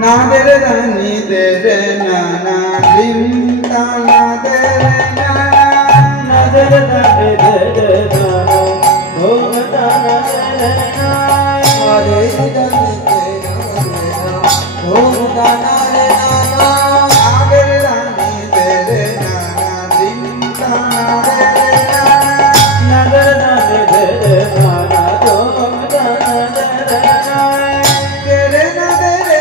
na de re na ni de re na na dim ta na de re na na de re na de re na na dhum ta na de re na na de re na de re na dhum ta na de re na na de re na ni de re na na dim ta na de re na na de re na de re na na dhum ta na de re na de re na de re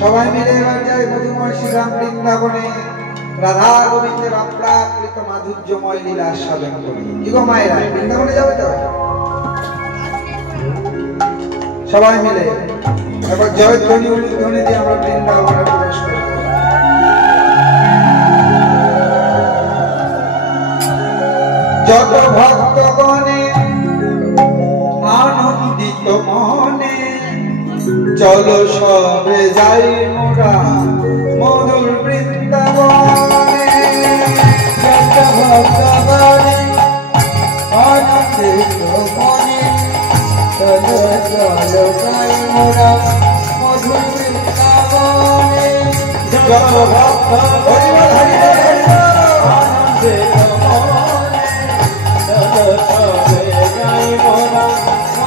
সবাই মিলে এবার যাই মধুময় শ্রীরাম বৃন্দাবনে রাধা গোবিন্দের অপ্রাকৃত মাধুর্যময় লীলা আস্বাদন করি। কি গো মায়েরা, বৃন্দাবনে যাবে তো? সবাই মিলে এবার জয় ধ্বনি উলুধ্বনি দিয়ে আমরা বৃন্দাবনে প্রবেশ করি। যত ভক্তগণে আনন্দিত মনে চলো সবে যাই মোরা মধুর বৃন্দাবনে। যত ভক্তগণে আনন্দিত মনে চলো চলো যাই মোরা মধুর বৃন্দাবনে। যত ভক্তগণে আনন্দিত মনে চলো সবে যাই মোরা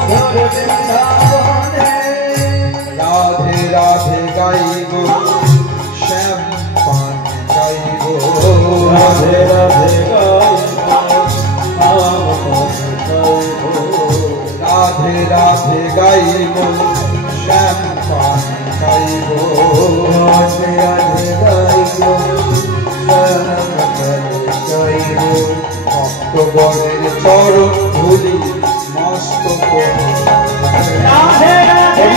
মধুর বৃন্দাবনে। রাধে রাধে গাইব শ্যাম পান গাইব, রাধে রাধে গাইব রাধে রাধে গাইব শ্যাম পান গাইব, রাধে রাধে গাইব শ্যাম পান গাইব। ভক্তগণের চরণ ধুলি মস্তক রাধে রাধে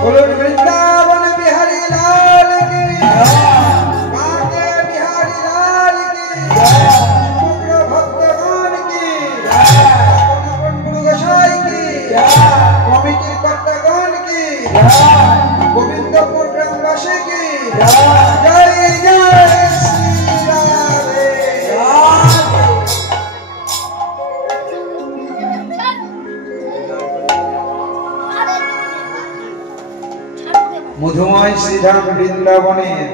बोलो वृंदावन बिहारी लाल की, बांके बिहारी लाल की, समग्र भक्तगण की, गुरु गोसाई की, कमिटी कर्तागण की, गोविंदपुर ग्रामवासी की जय जय श्री राधे। মধুময় শ্রীধাম বৃন্দাবনের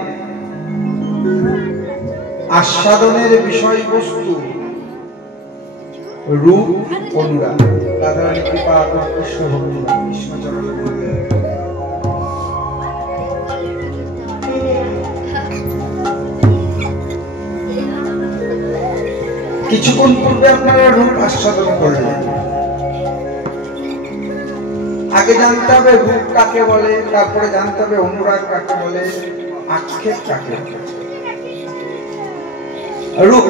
আস্বাদনের বিষয়বস্তু রূপ অনুরাগ, রাধারানী কৃপা কৃষ্ণ ভক্তি কৃষ্ণ চরণ। কিছুক্ষণ পূর্বে আপনারা রূপ আস্বাদন করলেন। আগে জানতে হবে রূপ কাকে বলে, তারপরে জানতে হবে অনুরাগ কাকে বলে, আক্ষেপ কাকে বলে। রূপ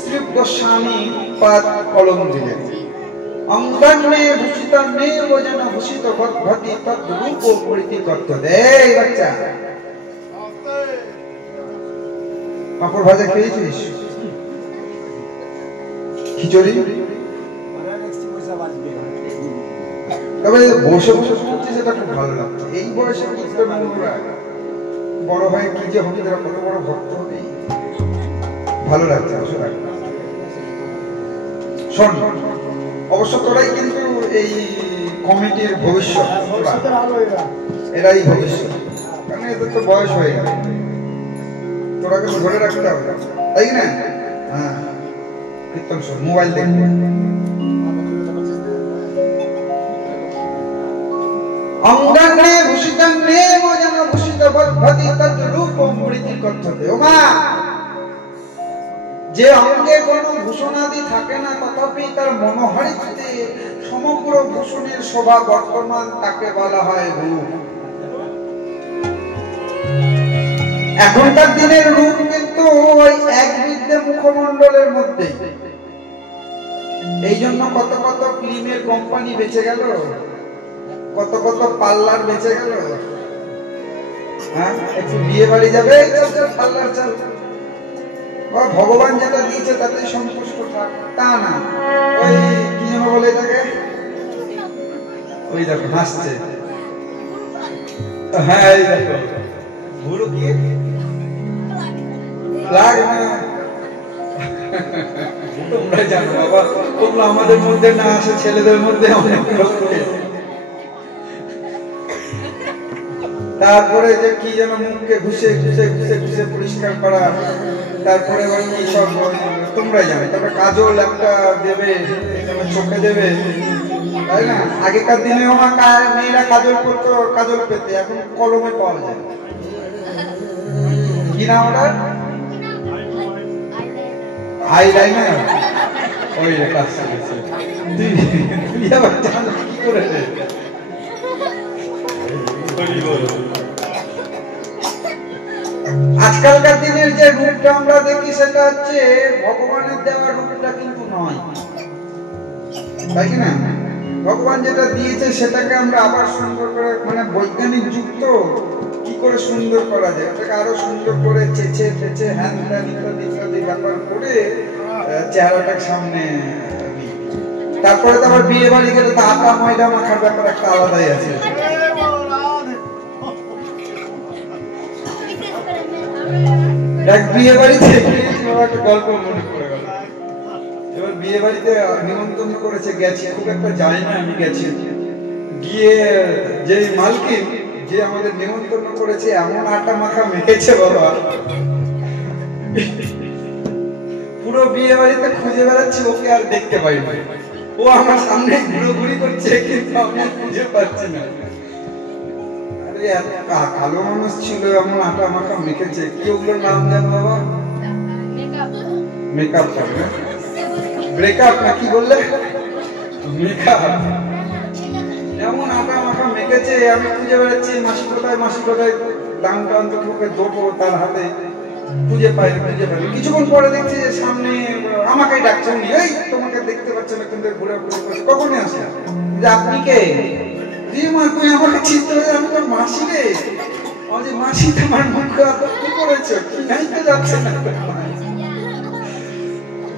শ্রী গোস্বামী পাদ কলম দিলেন, অঙ্গান্নে ভূষিতান্নে যেন ভূষিত ভদ্ভতি তদ্রূপ প্রীতি করতে। এই বাচ্চা, পাঁপড় ভাজা খেয়েছিস? খিচুড়ি? তবে বসে বসে শুনছি, সেটা খুব ভালো লাগছে। এই বয়সে বড় হয়ে কি যে হবে, তারা কত বড় ভক্ত হবে, ভালো লাগছে। শোন, অবশ্য তোরাই কিন্তু এই কমিটির ভবিষ্যৎ, এরাই ভবিষ্যৎ, কারণ এদের তো বয়স হয়ে গেল, তোরা কিন্তু ধরে রাখতে হবে, তাই না? হ্যাঁ, কীর্তন শোন, মোবাইল দেখবে। অঙ্গান্নে ভূষিতান্নে যেন ভূষিত ভদ্ভতি তদ্রূপ প্রীতি করতে। ওমা, যে অঙ্গে কোনো ভূষণাদি থাকে না, তথাপি তার মনোহারিতে সমগ্র ভূষণের শোভা বর্তমান, তাকে বলা হয় রূপ। এখনকার দিনের রূপ কিন্তু ওই এক বিদ্যে মুখমণ্ডলের মধ্যে। এই জন্য কত কত ক্রিমের কোম্পানি বেঁচে গেল, কত কত পার্লার বেঁচে গেল। হ্যাঁ, একটু বিয়ে বাড়ি যাবে, পার্লার চাল, ভগবান যেটা দিয়েছে তাতে সন্তুষ্ট থাক, তা না। ওই কি যেন বলে এটাকে, ওই দেখো হাসছে, হ্যাঁ এই দেখো ভুরু কি লাগে না, তোমরা জানো বাবা, ওগুলো আমাদের মধ্যে না আসে, ছেলেদের মধ্যে অনেক লোককে। তারপরে যে কি যেন মুখকে ঘুষে ঘুষে ঘুষে ঘুষে পরিষ্কার করা, তারপরে কি সব তোমরাই জানো। তারপরে কাজল একটা দেবে, চোখে দেবে, তাই না? আগেকার দিনে আমার মেয়েরা কাজল করতো, কাজল পেতে, এখন কলমে পাওয়া যায়। কি নাম ওটা? আইলাইনার। ওই কাজ করেছে, তুই আবার জানো কি করে? আজকালকার দিনের যে রূপটা আমরা দেখি, সেটা হচ্ছে ভগবানের দেওয়া রূপটা কিন্তু নয়, তাই না? ভগবান যেটা দিয়েছে সেটাকে আমরা আবার সুন্দর করে, মানে বৈজ্ঞানিক যুক্ত কি করে সুন্দর করা যায়, ওটাকে আরো সুন্দর করে চেঁচে ফেচে হ্যান ত্যান ইত্যাদি ইত্যাদি ব্যাপার করে চেহারাটার সামনে। তারপরে তো আবার বিয়ে বাড়ি গেলে তো আটা ময়দা মাখার ব্যাপার একটা আলাদাই আছে। এক বিয়ে বাড়িতে একটা গল্প মনে পড়ে গেল। এবার বিয়ে বাড়িতে নিমন্ত্রণ করেছে, গেছি, খুব একটা যাই না, আমি গেছি। গিয়ে যে মালকিন, যে আমাদের নিমন্ত্রণ করেছে, এমন আটা মাখা মেখেছে বাবা, পুরো বিয়ে বাড়িতে খুঁজে বেড়াচ্ছি, ওকে আর দেখতে পাই না। ও আমার সামনে ঘুরোঘুরি করছে, কিন্তু আমি খুঁজে পাচ্ছি না। কালো মানুষ ছিল, এমন আটা মাখা মেখেছে, কি ওগুলোর নাম জানো বাবা? মেকআপ করবে, ব্রেকআপ না কি বললে? মেকআপ। এমন আটা মাখা মেখেছে, আমি খুঁজে বেড়াচ্ছি, মাসি কোথায়, মাসি কোথায়, দামটা অন্তত দেবো তার হাতে, খুঁজে পাই। কিছুক্ষণ পরে দেখছি যে সামনে আমাকেই ডাকছে উনি, এই তোমাকে দেখতে পাচ্ছে না, কিন্তু ঘোরাঘুরি করছে। কখন আসে যে আপনি কে? জি মা, তুই আমাকে চিনতে পারছিস? আমি তোর মাসি রে। যে মাসি তোমার মুখ কি করেছো? কি নাইতে যাচ্ছে না।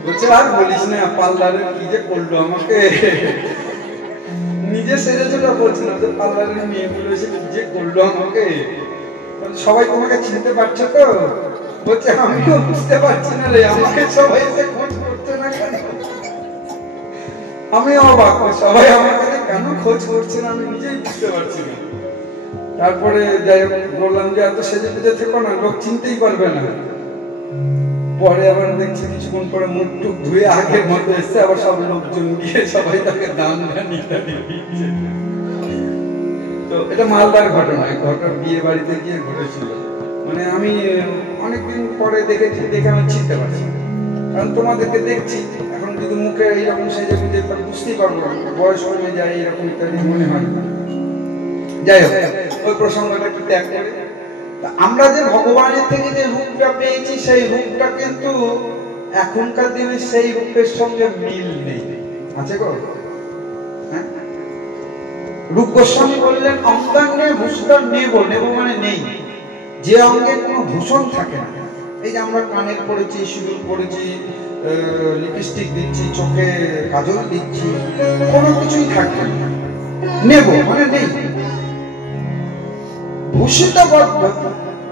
বলছে আর বলিস না, পার্লারে কি যে করলো আমাকে। নিজে সেজেছিল বলছিল যে পার্লারের মেয়েগুলো এসে কি যে করলো আমাকে। সবাই তোমাকে চিনতে পারছো তো? বলছে আমিও বুঝতে পারছি না রে, আমাকে সবাই এসে খোঁজ করছে না কেন? আমি অবাক, সবাই আমার কাছে কেন খোঁজ করছে না আমি নিজেই বুঝতে পারছি না। তারপরে যাই হোক বললাম যে এত সেজে পেজে থেকো না, লোক চিনতেই পারবে না। পরে আবার দেখছি কিছুক্ষণ পরে মুখ টুক ধুয়ে আগের মতো এসছে, আবার সব লোকজন গিয়ে সবাই তাকে দান দিচ্ছে। তো এটা মালদার ঘটনা, বিয়ে বাড়িতে গিয়ে ঘটেছিল। মানে আমি অনেকদিন পরে দেখেছি, দেখে আমি চিনতে পারছি, কারণ তোমাদেরকে দেখছি এখন যদি মুখে এইরকম সেজে বুঝে বুঝতেই পারবো না, বয়স কমে যায় এইরকম ইত্যাদি মনে হয় না। যাই হোক, ওই প্রসঙ্গটা একটু ত্যাগ করে আমরা যে ভগবানের থেকে যে রূপটা পেয়েছি, সেই রূপটা কিন্তু এখনকার দিনে সেই রূপের সঙ্গে মিল নেই। আছে গো? হ্যাঁ, রূপ গোস্বামী বললেন অঙ্গাঙ্গে ভূষণ নেব, নেব মানে নেই। যে অঙ্গে কোনো ভূষণ থাকে না, এই যে আমরা কানের পড়েছি, সিঁদুর পড়েছি, লিপস্টিক দিচ্ছি, চোখে কাজল দিচ্ছি, কোনো কিছুই থাকে না। নেব মানে নেই, ভূষিত বদ্ধ,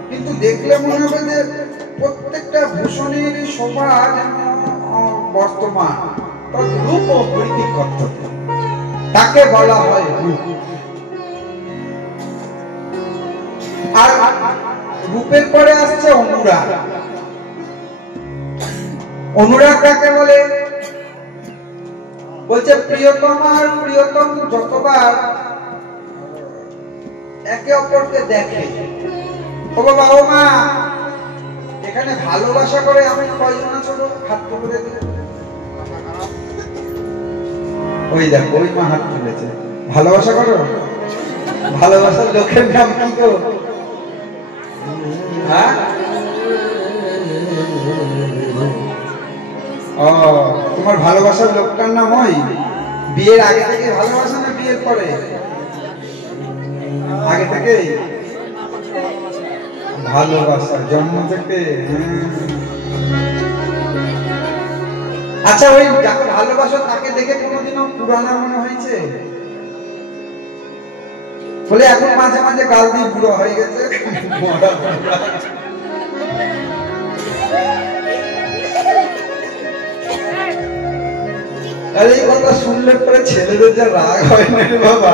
কিন্তু দেখলে মনে হবে যে প্রত্যেকটা ভূষণের শোভা যেন বর্তমান, রূপ ও বৃত্তি কর্তব্য, তাকে বলা হয় রূপ। আর রূপের পরে আসছে অনুরাগ। অনুরাগ কাকে বলে? বলছে প্রিয়তম আর প্রিয়তম যতবার একে অপরকে দেখে, ও বাবা ও মা এখানে ভালোবাসা করে আমি কয়জন আছো? হাত তুলে দিলে। ওই দেখো ওই মা হাত তুলেছে। ভালোবাসা করো? ভালোবাসার লোকের নাম কি গো? হ্যাঁ, ও তোমার ভালোবাসার লোকটার নাম ওই? বিয়ের আগে থেকে ভালোবাসা না বিয়ের পরে? আগে থেকে ভালোবাসা, জন্ম থেকে। আচ্ছা, ওই যাকে ভালোবাসা তাকে দেখে কোনোদিনও পুরানা মনে হয়েছে? বলে এখন মাঝে মাঝে গাল দিয়ে বুড়ো হয়ে গেছে। আরে এই কথা শুনলে পরে ছেলেদের যা রাগ হয় না রে বাবা।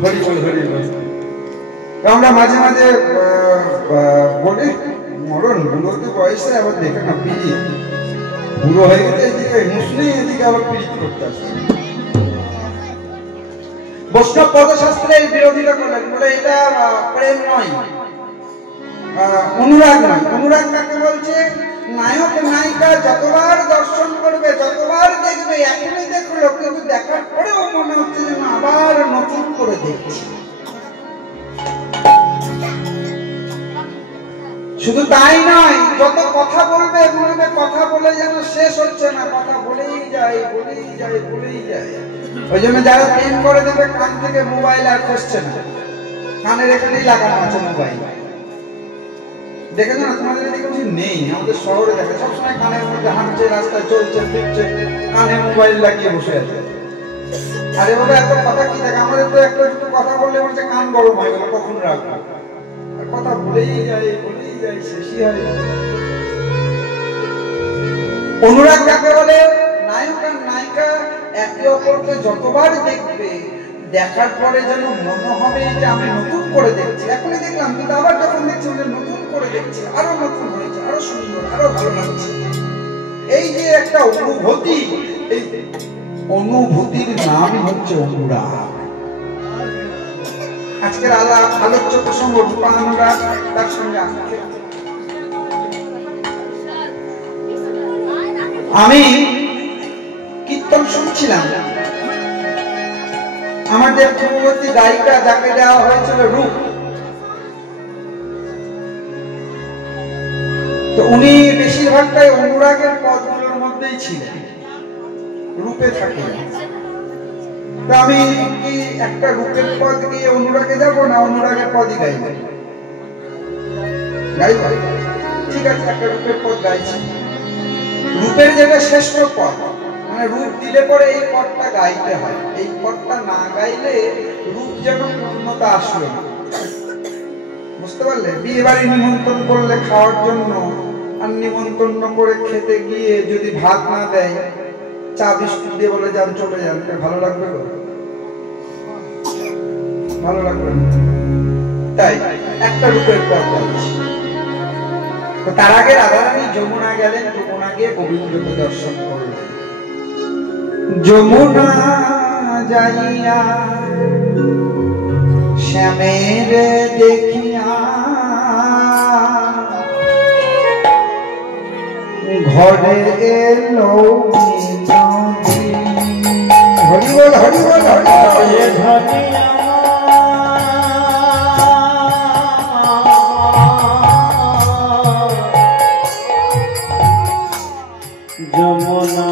হরি বল হরি বল। আমরা মাঝে মাঝে বলি মরণ বুড়োতে বয়সে আবার দেখে না পিড়ি বুড়ো হয়ে গেছে, এদিকে মুসলিম এদিকে আবার পিড়ি করতে আসছে। বৈষ্ণব পদশাস্ত্রের বিরোধিতা করলেন, বলে এটা প্রেম নয়, অনুরাগ নয়। অনুরাগ কাকে বলছে? নায়ক নায়িকা যতবার দর্শন করবে, যতবার দেখবে, এখনই দেখলো কিন্তু দেখার পরেও মনে হচ্ছে যেন আবার নতুন করে দেখছি। শুধু তাই নয়, যত কথা বলবে মনে হবে কথা বলে যেন শেষ হচ্ছে না, কথা বলেই যায় বলেই যায় বলেই যায়। ওই জন্য যারা প্রেম করে দেবে কান থেকে মোবাইল আর খসছে না, কানের এখানেই লাগানো আছে মোবাইল। দেখেছো না তোমাদের এদিকে কিছু নেই, আমাদের শহরে দেখে সবসময় কানের মধ্যে হাঁটছে, রাস্তায় চলছে ফিরছে, কানে মোবাইল লাগিয়ে বসে আছে। আরে বাবা এত কথা কি থাকে? আমাদের তো একটা দুটো কথা বললে বলছে কান গরম হয়ে গেল, কখন রাখবো? আর কথা বলেই যায় শেষই হয়। অনুরাগ কাকে বলে? নায়ক আর নায়িকা একে অপরকে যতবার দেখবে, দেখার পরে যেন মনে হবে যে আমি নতুন করে দেখছি। এখনই দেখলাম কিন্তু আবার যখন দেখছি নতুন করে দেখছি, আরো নতুন হয়েছে, আরো সুন্দর, আরো ভালো লাগছে। এই যে একটা অনুভূতি, এই অনুভূতির নাম হচ্ছে অনুরাগ। আজকের আলোচ্য প্রসঙ্গ রূপানুরাগ, তার সঙ্গে আমি কীর্তন শুনছিলাম। আমাদের পূর্ববর্তী গায়িকা যাকে দেওয়া হয়েছিল রূপ, তো উনি বেশিরভাগটাই অনুরাগের পদগুলোর মধ্যেই ছিলেন, রূপে থাকে। তা আমি কি একটা রূপের পদ গিয়ে অনুরাগে যাব না অনুরাগের পদই গাইব? গাইব, ঠিক আছে, একটা রূপের পদ গাইছি। রূপের যেটা শ্রেষ্ঠ পদ, মানে রূপ দিলে পরে এই পদটা গাইতে হয়, এই পদটা না গাইলে রূপ যেন পূর্ণতা আসলো না। বুঝতে পারলে? বিয়ে বাড়ি নিমন্ত্রণ করলে খাওয়ার জন্য, আর নিমন্ত্রণ করে খেতে গিয়ে যদি ভাত না দেয়, চা বিস্কুট দিয়ে বলে যান চলে যান, ভালো লাগবে গো? ভালো লাগবে না। তাই একটা রূপের পদ গাইছি। তো তার আগে রাধারানী যমুনা গেলেন, যমুনা গিয়ে গোবিন্দকে দর্শন করলেন। যমুনা যাইয়া শ্যামের দেখিয়া ঘরে এলো মিনতি। হরি বল হরি বল হরি বল। যমুনা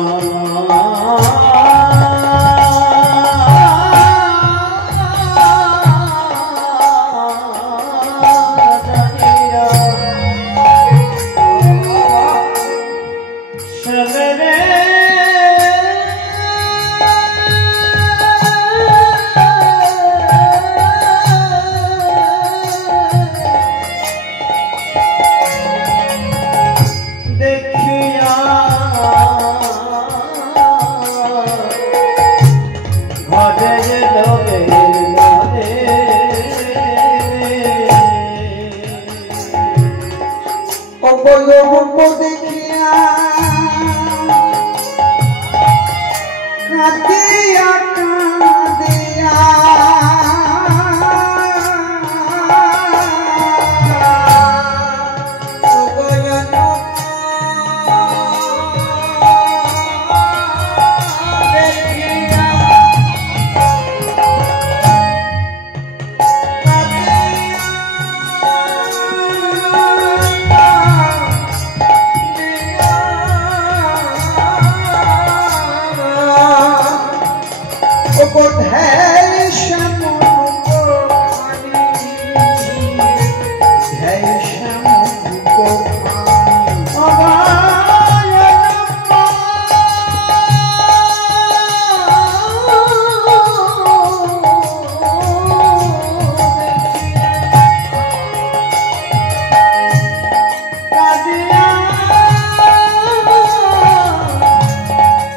দেখিয়া কাঁদিয়া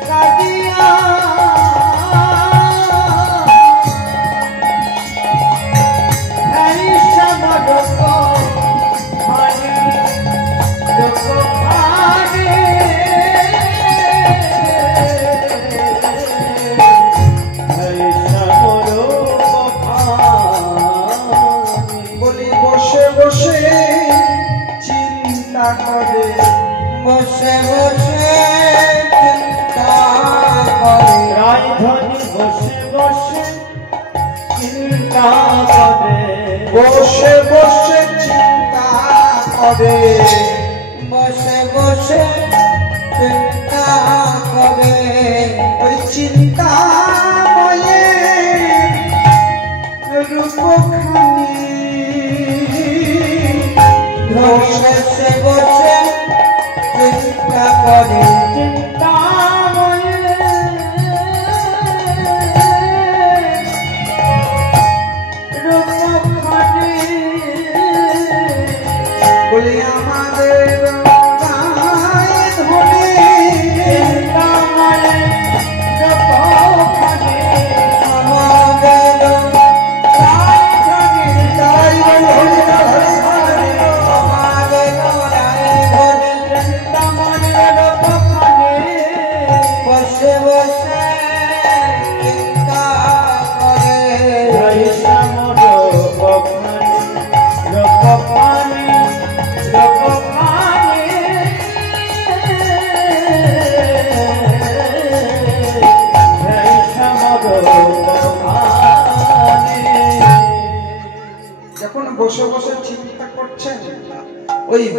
কাঁদিয়া বসে বসে চিন্তা করে, রাজধানী বসে বসে চিন্তা করে, বসে বসে চিন্তা করে, বসে বসে চিন্তা করে। ওই চিন্তা ময়ে রূপখানি বসে বসে চিন্তা করে, চিন্তা বলি আমাদের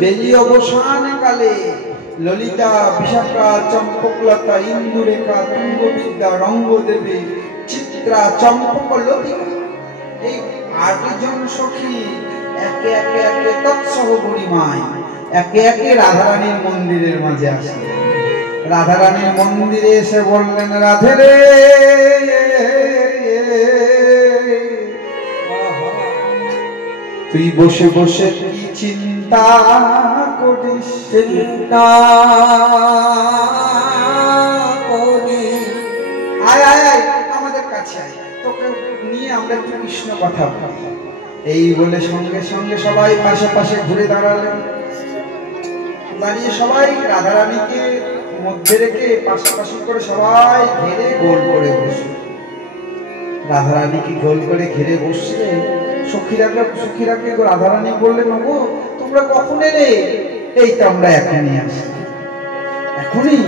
বেলি অবসান কালে ললিতা, বিশাখা, চম্পকলতা, ইন্দুরেখা, তুঙ্গবিদ্যা, রঙ্গদেবী, চিত্রা, চম্পক, লতিকা, এই 8 জন সখী একে একে একে তৎসহ বুড়িমায় একে একে রাধারানীর মন্দিরের মাঝে আসলেন। রাধারানীর মন্দিরে এসে বললেন, রাধে রে, তুই বসে বসে কি চিন্তা করিস? চিন্তা করি, আয় আয় আয় আমাদের কাছে আয়, তোকে নিয়ে আমরা একটু কৃষ্ণ কথা বলি। এই বলে সঙ্গে সঙ্গে সবাই পাশে পাশে ঘুরে দাঁড়ালেন। দাঁড়িয়ে সবাই রাধারানীকে মধ্যে রেখে পাশাপাশি করে সবাই ঘিরে গোল করে বসে। রাধারানীকে গোল করে ঘিরে বসলে সখীরাকে রাধারানী বললেন, ওগো তোমরা কখন এলে? এই তো আমরা এখনই আসি। এখনই?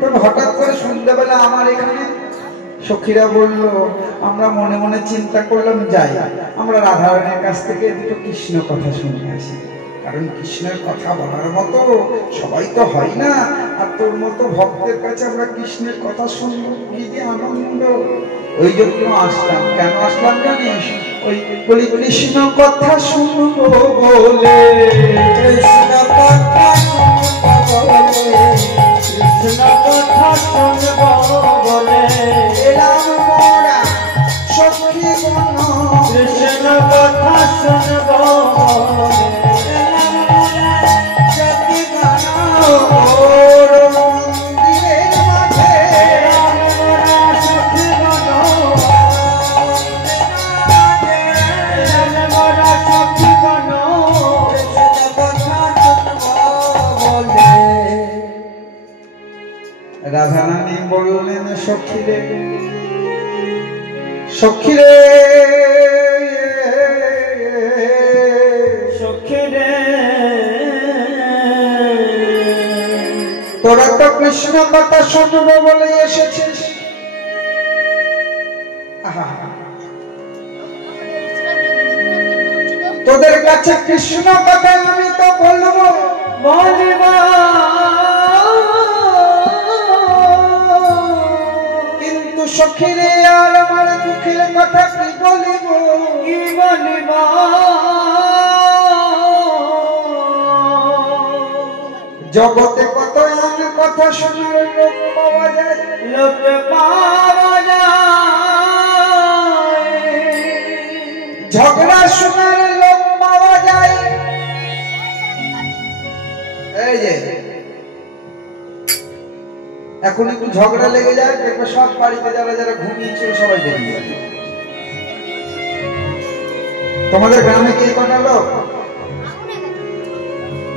তবে হঠাৎ করে সন্ধ্যাবেলা আমার এখানে? সখীরা বলল, আমরা মনে মনে চিন্তা করলাম যাই আমরা রাধারানীর কাছ থেকে দুটো কৃষ্ণ কথা শুনে আসি, কারণ কৃষ্ণের কথা বলার মতো সবাই তো হয় না, আর তোর মতো ভক্তের কাছে আমরা কৃষ্ণের কথা শুনবো, কি যে আনন্দ। ওই জন্য আসলাম। কেন আসলাম জানিস? ওই বলি কৃষ্ণ কথা শুনবো বলে, কৃষ্ণ কথা শুনবো বলে, কৃষ্ণ কথা শুনবো বলে এলাম মোরা সখীগণ, কৃষ্ণ কথা শুনবো বলে এলাম মোরা সখীগণ, ওর মন্দিরের মাঝে আমরা সখীগণ, আমরা সখীগণ কৃষ্ণ কথা শুনবো বলে। রাধারানী বললেন, সখীরে সখীরে সখীরে, তোরা তো কৃষ্ণ কথা শুনবো বলে এসেছিস। আহা, তোদের কাছে কৃষ্ণ কথা আমি তো বলবো বলিব কিন্তু সখীরে আর আমার দুঃখের কথা কি বলিব? কি বলিব জগতে কত এমন কথা শোনার লোক পাওয়া যায়, লোক পাওয়া যায়, ঝগড়া শোনার লোক পাওয়া যায়। এই যে এখন একটু ঝগড়া লেগে যায়, দেখবে সব বাড়িতে যারা যারা ঘুমিয়েছে সবাই বেরিয়ে যাবে। তোমাদের গ্রামে কে কটা লোক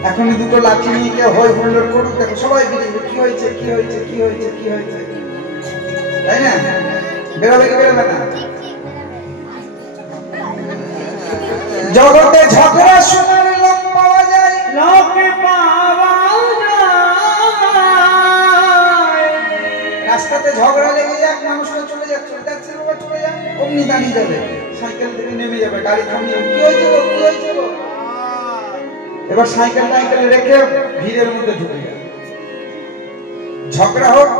এখনই দুটো লাঠি নিয়ে কেউ হই হুল্লোড় করুক, দেখো সবাই বেরিয়ে, কি হয়েছে কি হয়েছে কি হয়েছে কি হয়েছে, তাই না? বেরোবে কি বেরোবে না? জগতে ঝগড়া শোনার লোক পাওয়া যায়, লোক পাওয়া যায়, রাস্তাতে ঝগড়া লেগে যাক, মানুষটা চলে যাচ্ছে বাবা চলে যাক, অমনি দাঁড়িয়ে যাবে, সাইকেল থেকে নেমে যাবে, গাড়ি থামিয়ে কি হয়েছে গো কি হয়েছে গো, এবার সাইকেল টাইকেল রেখে ভিড়ের মধ্যে ঢুকে যাবে। ঝগড়া হোক,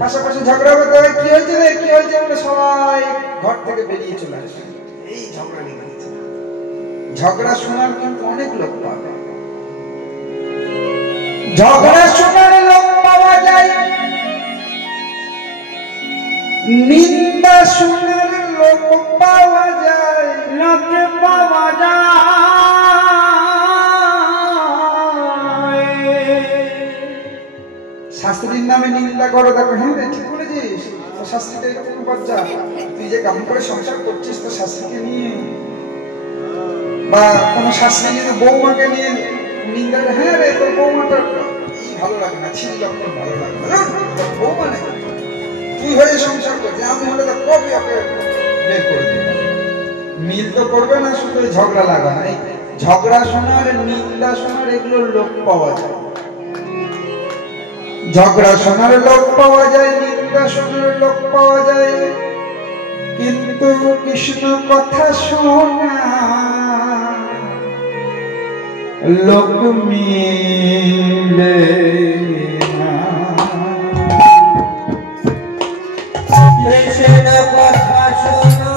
পাশাপাশি ঝগড়া হবে, কি হয়েছে রে কি হয়েছে বলে সবাই ঘর থেকে বেরিয়ে চলে আসে। এই ঝগড়া লেগে গেছে। ঝগড়া শোনার কিন্তু অনেক লোক পাবে, ঝগড়া শোনার লোক পাওয়া যায়, নিন্দা শোনার লোক পাওয়া যায়, লোক পাওয়া যায়, শাস্ত্রীর নামে নিন্দা করো, দেখো হ্যাঁ রে ঠিক বলেছিস, তো শাস্ত্রীটা এরকম বাচ্চা, তুই যে কেমন করে সংসার করছিস তো শাস্ত্রীকে নিয়ে, বা কোনো শাস্ত্রী যদি বৌমাকে নিয়ে নিন্দা, হ্যাঁ রে তোর বৌমাটা এই ভালো লাগে না, ছিল লক্ষণ ভালো লাগে না, বৌমা নেই, তুই হয়ে সংসার করছিস, আমি হলে তো কবে ওকে বের করে দিই। মিল তো করবে না, শুধু ঝগড়া লাগা, এই ঝগড়া শোনার নিন্দা শোনার এগুলো লোক পাওয়া যায়, ঝগড়া শোনার লোক পাওয়া যায়, নিন্দা শোনার লোক পাওয়া যায়, কিন্তু কৃষ্ণ কথা শোনা লোক মিলে না। কৃষ্ণ কথা শোনো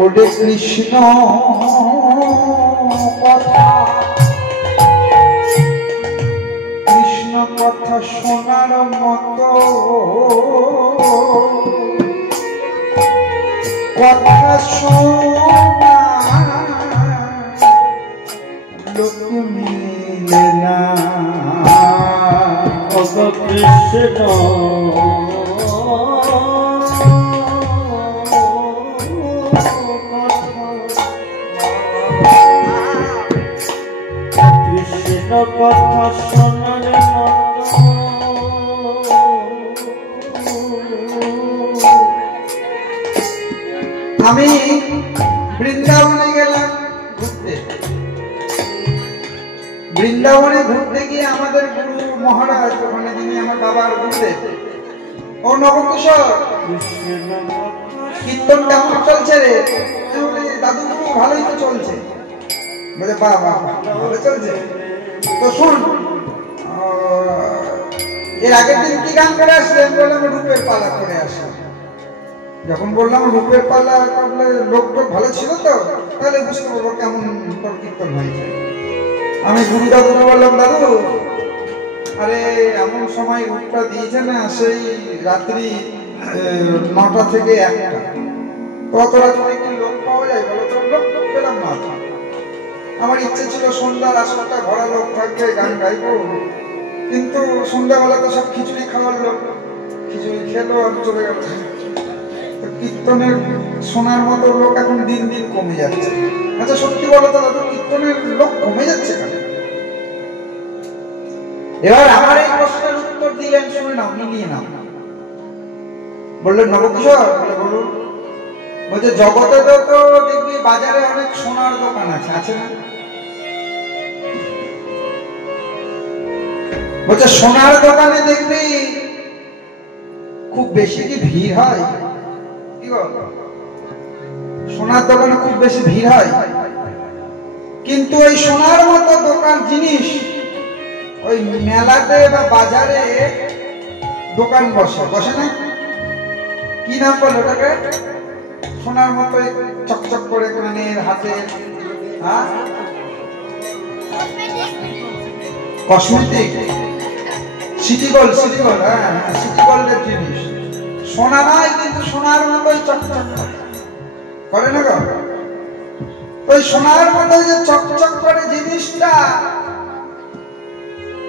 ওরে কৃষ্ণ কথা, কৃষ্ণ কথা শোনার মতো কথা শোনা লোক মিলে না। কৃষ্ণ কথা শোনার মতো আমি বৃন্দাবনে গেলাম ঘুরতে। বৃন্দাবনে ঘুরতে গিয়ে আমাদের গুরু মহারাজ, ওখানে যিনি আমার বাবার গুরুদেব, ও নবকিশোর কীর্তন কেমন চলছে রে? দাদু গুরু ভালোই তো চলছে। বলে বাহ বাহ ভালো চলছে তো শোন, এর আগের দিন কি গান করে আসলেন? বললাম রূপের পালা করে আসলাম। যখন বললাম রূপের পালা, তাহলে লোক ভালো ছিল তো, তাহলে বুঝতে পারবো কেমন কীর্তন হয়েছে। আমি গুরু দাদুকে বললাম, দাদু আরে এমন সময় রূপটা দিয়েছে না, সেই রাত্রি 9টা থেকে 1টা, কত রাত্রে কি লোক পাওয়া যায় বলো তো? লোক পেলাম না। আমার ইচ্ছে ছিল সন্ধ্যার আসরটা ভরা লোক থাকবে, গান গাইবো, কিন্তু সন্ধ্যাবেলা তো সব খিচুড়ি খাওয়ার লোক, খিচুড়ি খেলো আর চলে গেল। কীর্তনের শোনার মতো লোক এখন দিন দিন কমে যাচ্ছে। আচ্ছা সত্যি বলো তো দাদু, কীর্তনের লোক কমে যাচ্ছে কেন? এবার আমার এই প্রশ্নের উত্তর দিলেন, শুনে নাও, মিলিয়ে নাও। বললেন নবকিশোর, বলুন। বলছে জগতে তো দেখবি বাজারে অনেক সোনার দোকান আছে, আছে না? বলছে সোনার দোকানে দেখবি খুব বেশি কি ভিড় হয়? কি বল? সোনার দোকানে খুব বেশি ভিড় হয়, কিন্তু ওই সোনার মতো দোকান জিনিস ওই মেলাতে বা বাজারে দোকান বসে, বসে না? কি নাম বলে ওটাকে? সোনার মতো চকচক করে কানের, হাতের, হ্যাঁ cosmetic, city gold, city gold, হ্যাঁ সিটি গোল্ডের জিনিস। সোনা নয় কিন্তু সোনার মতোই চকচক করে না গো? ওই সোনার মতো যে চকচক করে জিনিসটা,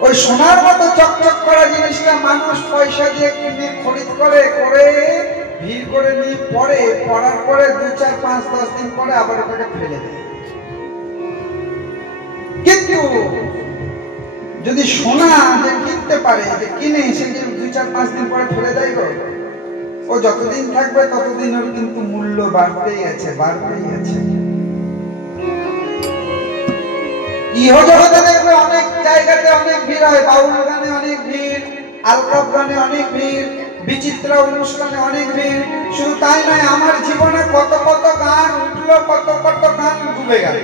ওই সোনার মতো চকচক করা জিনিসটা মানুষ পয়সা দিয়ে কিনে খরিদ করে, করে ভিড় করে নিয়ে পরে, পড়ার পরে 2, 4, 5, 10 দিন পরে আবার এটাকে ফেলে দেয়। কিন্তু যদি সোনা যে কিনতে পারে, যে কিনে সে যে 2, 4, 5 দিন পরে ফেলে দেয় গো, ও যতদিন থাকবে ততদিন ওর কিন্তু মূল্য বাড়তেই আছে, বাড়তেই আছে। ইহজগতে দেখবে অনেক জায়গাতে অনেক ভিড় হয়, বাউল গানে অনেক ভিড়, আলকাপ গানে অনেক ভিড়, বিচিত্র অনুষ্ঠানে অনেক ভিড়। শুধু তাই নয়, আমার জীবনে কত কত গান উঠলো, কত কত গান ডুবে গেল।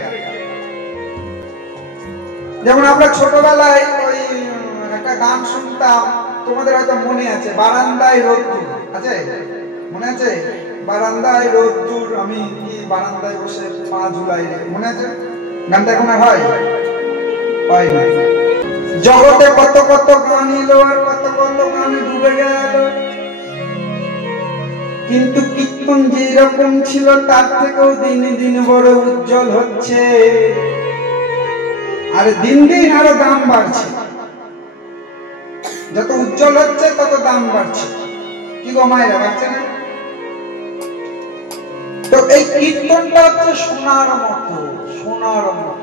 যেমন আমরা ছোটবেলায় ওই একটা গান শুনতাম, তোমাদের হয়তো মনে আছে, বারান্দায় রোদ্দুর, আছে মনে আছে? বারান্দায় রোদ্দুর, আমি কি বারান্দায় বসে পা ঝুলাই রে, মনে আছে? গানটা এখন আর হয় না। জগতে কত কত গান এলো আর কত কত গানে ডুবে গেল, কিন্তু কীর্তন যেরকম ছিল তার থেকেও দিনে দিন বড় উজ্জ্বল হচ্ছে, আর দিন দিন আরো দাম বাড়ছে। যত উজ্জ্বল হচ্ছে তত দাম বাড়ছে। কি গো মায়েরা, বাড়ছে না? তো এই কীর্তনটা হচ্ছে সোনার মতো, সোনার মতো।